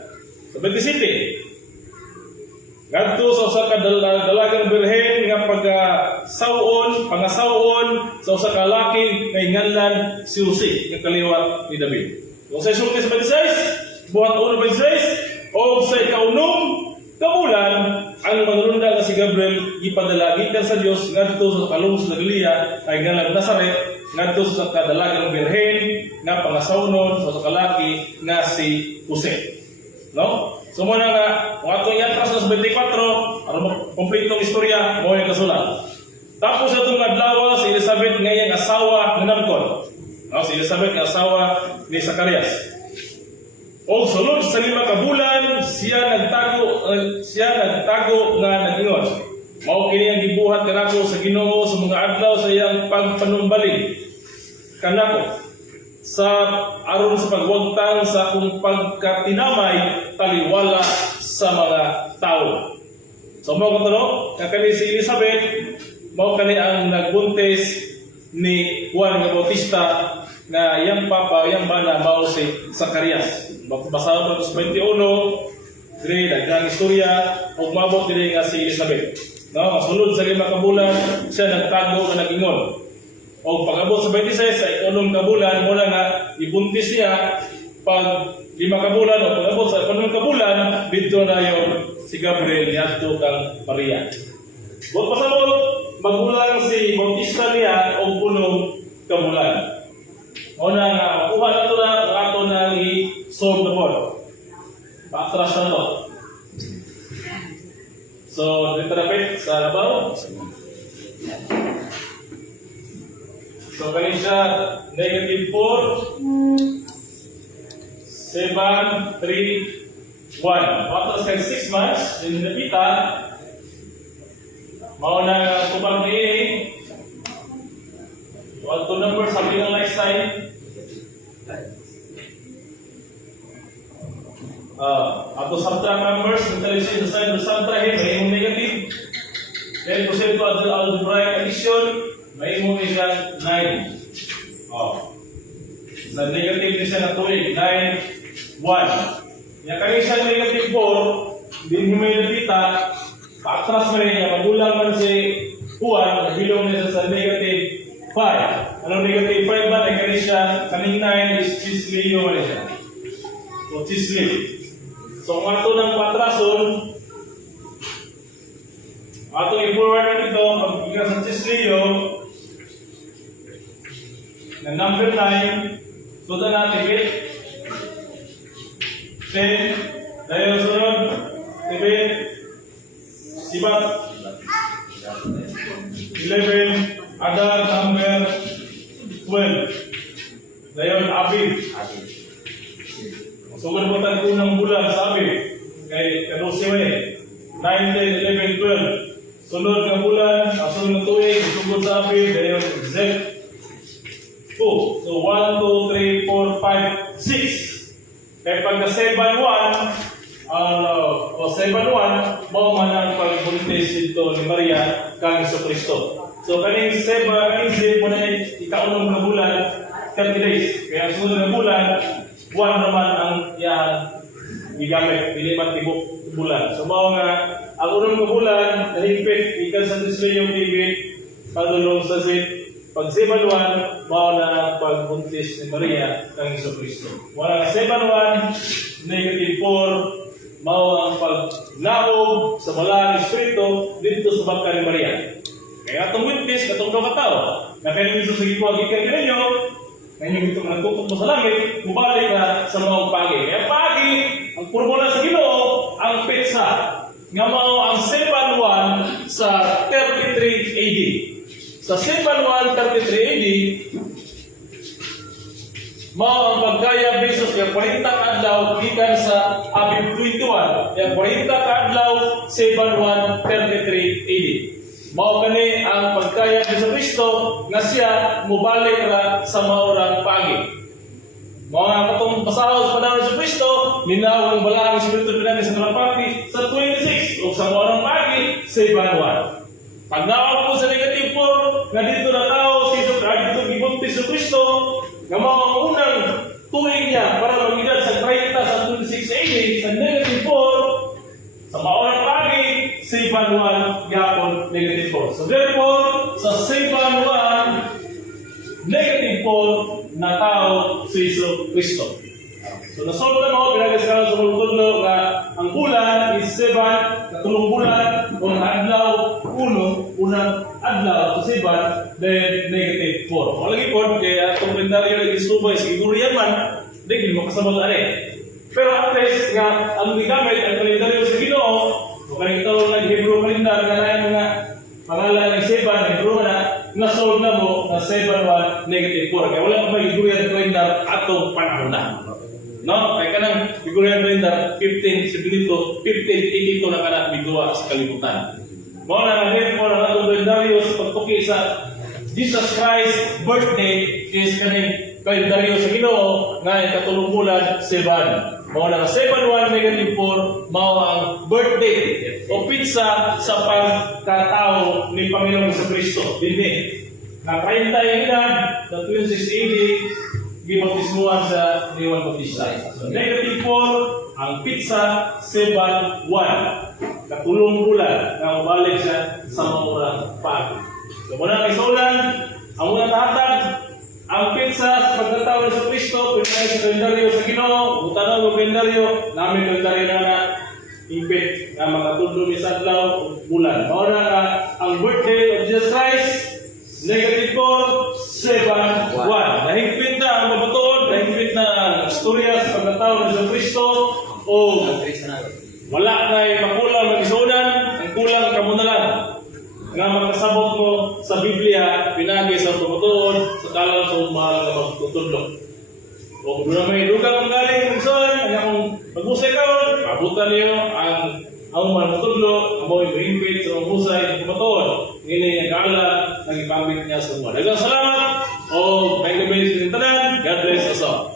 sa 27 ngadto sa usa ka dalagang birhen nga pangasawon sa usa ka lalaki nga ginganlan si Jose nga kaliwat ni David. O sa sulti sa 26 buhat 1:26 o sa ikaunong kabulan, ang manlunda nga si Gabriel ipadala gikan sa Dios ngadto sa kalungsod sa Galilea ay ngalan Nazaret ngadto sa kadalagang birhen nga pangasawnon sa kalaki nga si Jose. No? So muna nga kung atong iatras sa 24 aron kompletong istorya mo yung kasulat. Tapos atong adlaw si Elizabeth nga iyang asawa nga namkon. No, si Elizabeth nga asawa ni Zacarias. O sulod sa 5 ka bulan, siya nagtago nga nagingon. Mao kini ang gibuhat kanako sa Ginoo sa mga adlaw sa iyang pagpanumbalig kanako sa aron sa pagwagtang sa akong pagkatinamay taliwala sa mga tao. So mao katuro, kani si Elizabeth mao kani ang nagbuntis ni Juan nga Bautista na iyang papa, iyang bana mao si Zacarias. Basa pa sa 21, dire daghang istorya ug maabot dire nga si Elizabeth. No, masulod sa 5 ka bulan siya nagtago nga nagingon. O pag-abot sa 26 sa ikaunong ka bulan mula nga ibuntis niya pag 5 ka bulan o pag-abot sa 8 ka bulan, dito na yung si Gabriel niadto kang Maria. Huwag pasabot, magbulang si Bautista niya o punong kabulan. O na nga, makuha na ito na kung ato na i-solve na po. Paatras na ito. So, dito na pit sa labaw. So, kanin siya negative 4, 7, 3, 1. Patras kayo 6 months, din napita. Mauna kubang ni A. What to number sabi ng lifestyle? Ato subtract numbers, intelligence design to subtract may imong negative. Then proceed to algebraic addition, may imong isang 9. Sa negative ni siya na tuig, 9, 1. Yung kanina siya negative 4, din mo may napita, paatras mo rin niya, magulang man si Juan, bilong niya sa negative 5. Anong negative 5 ba? Ay kanina siya, kanina 9 is chislio man siya. So, chislio. So, kung ato ng patrason, ato i-forward nito, pag-igas sa chislio, na number 9, so na natin it. 10, tayo sunod, 7, sibat, 11, ada number 12. Dayon Abib. Sugod po tayo unang bulan sa Abib. Kay kadose man eh. 9, 10, 11, 12. Sunod na bulan, sunod na tuig, sugod sa Abib, dayon Z. 2. So 1, 2, 3, 4, 5, 6. Kaya pag na 7-1, o 7-1, mao man ang pagbuntis dito ni Maria kang Jesucristo. So kaning Seba, kaning Zeb mo na ikaunong na bulan, 30 days. Kaya ang sunod na bulan, 1 naman ang gigamit, hindi man tibok bulan. So mao nga, ang unong na bulan, nahigpit, ikan sa Tisleyong David, padulong sa Zeb. Pag 7-1, mao na ang pagbuntis ni Maria kang Jesucristo. Wala na 7-1, negative 4, mao ang paglaog sa malang Espiritu dito sa bangka ni Maria. Kaya itong witness, katong kakataw, na kayo gusto sa gipuag ikan ninyo, ngayon ito nagtutok mo sa langit, mubalik ka sa mga pagi. Kaya pagi, ang formula sa Ginoo, ang petsa, nga mao ang 7-1 sa 33 AD. Sa 7-1, 33 AD, mao ang pagkaya bisos yung 40 ka-adlaw gikan sa Abib 21. Yung 40 ka-adlaw, 7-1, 33 AD. Mao kani ang pagkaya ni Kristo nga siya mubalik ra sa maurang pagi. Mao nga katong pasahod sa panahon ni Kristo, minaw ang balaang espiritu pinagi sa maurang pagi sa 26 o sa maurang pagi sa 7-1. Pag naawag po sa negative 4 nga dito na tao si dito gibuntis si Kristo nga mao ang unang tuig niya para mag-edad sa 30 sa 26 AD sa negative 4 sa maurang pagi 7-1 yapon negative 4. So therefore, sa 7-1 negative 4 na tao si Iso Kristo. So nasolve na mo, pinag-iskalan sa multudlo nga ang bulan is 7, katulong bulan, unang adlaw, unang adlaw, 7, then negative 4. Walagi po, kaya itong kalendaryo na gisubay, siguro yan man, hindi mo kasabot ari. Pero at least, nga, ang gigamit, ang kalendaryo sa Ginoo, o kanang ito ng Hebrew kalendar, nga na yung mga pangalan ng 7, Hebrew na, nasolve na mo na 7-1, negative 4. Kaya wala pa ba Hebrew yan kalendar atong panahon na. No? Kaya ka ng Gregorian calendar, 15, 18 na ka na bigwa sa kalibutan. Mao na nga din po ang atong kalendaryo sa pagtuki sa Jesus Christ birthday is kaning kalendaryo sa Ginoo nga katulong bulan 7. Mao na nga 7-1 negative 4 mao ang birthday o pizza sa pagkatao ni Panginoon sa Kristo. Hindi. Na 30 ang edad sa 26 AD gibautismuhan sa Juan Bautista. So, negative 4, ang pizza, 7-1. Katulong bulan na umalik siya sa maurang pag. So, muna kay Solan, ang unang nahatag, ang pizza sa pagkatao sa Kristo, na sa kalendaryo sa Ginoo, utanaw mo kalendaryo, namin kalendaryo na impit nga mga tudlo ni Sadlaw ug bulan. Mao na nga ang birthday of Jesus Christ, -471. Nahigpit na ang mabatuod, nahigpit na ang istorya sa pagkatao ni Jesu Kristo o wala na makulang magisunan, ang kulang kamo na lang nga makasabot mo sa Biblia, pinagi sa pagkatuod, sa kalang sa umahal na magtutudlo. O kung may dugang ang galing ng son, kanyang mag-usay karon, abutan niyo ang mga matudlo, ang mga hingpit sa mga husay, ang kumatuod. Ngini ang kaala, nag-ipamit niya sa mga. Dagang salamat, o may gabi sa tanan, God bless us all.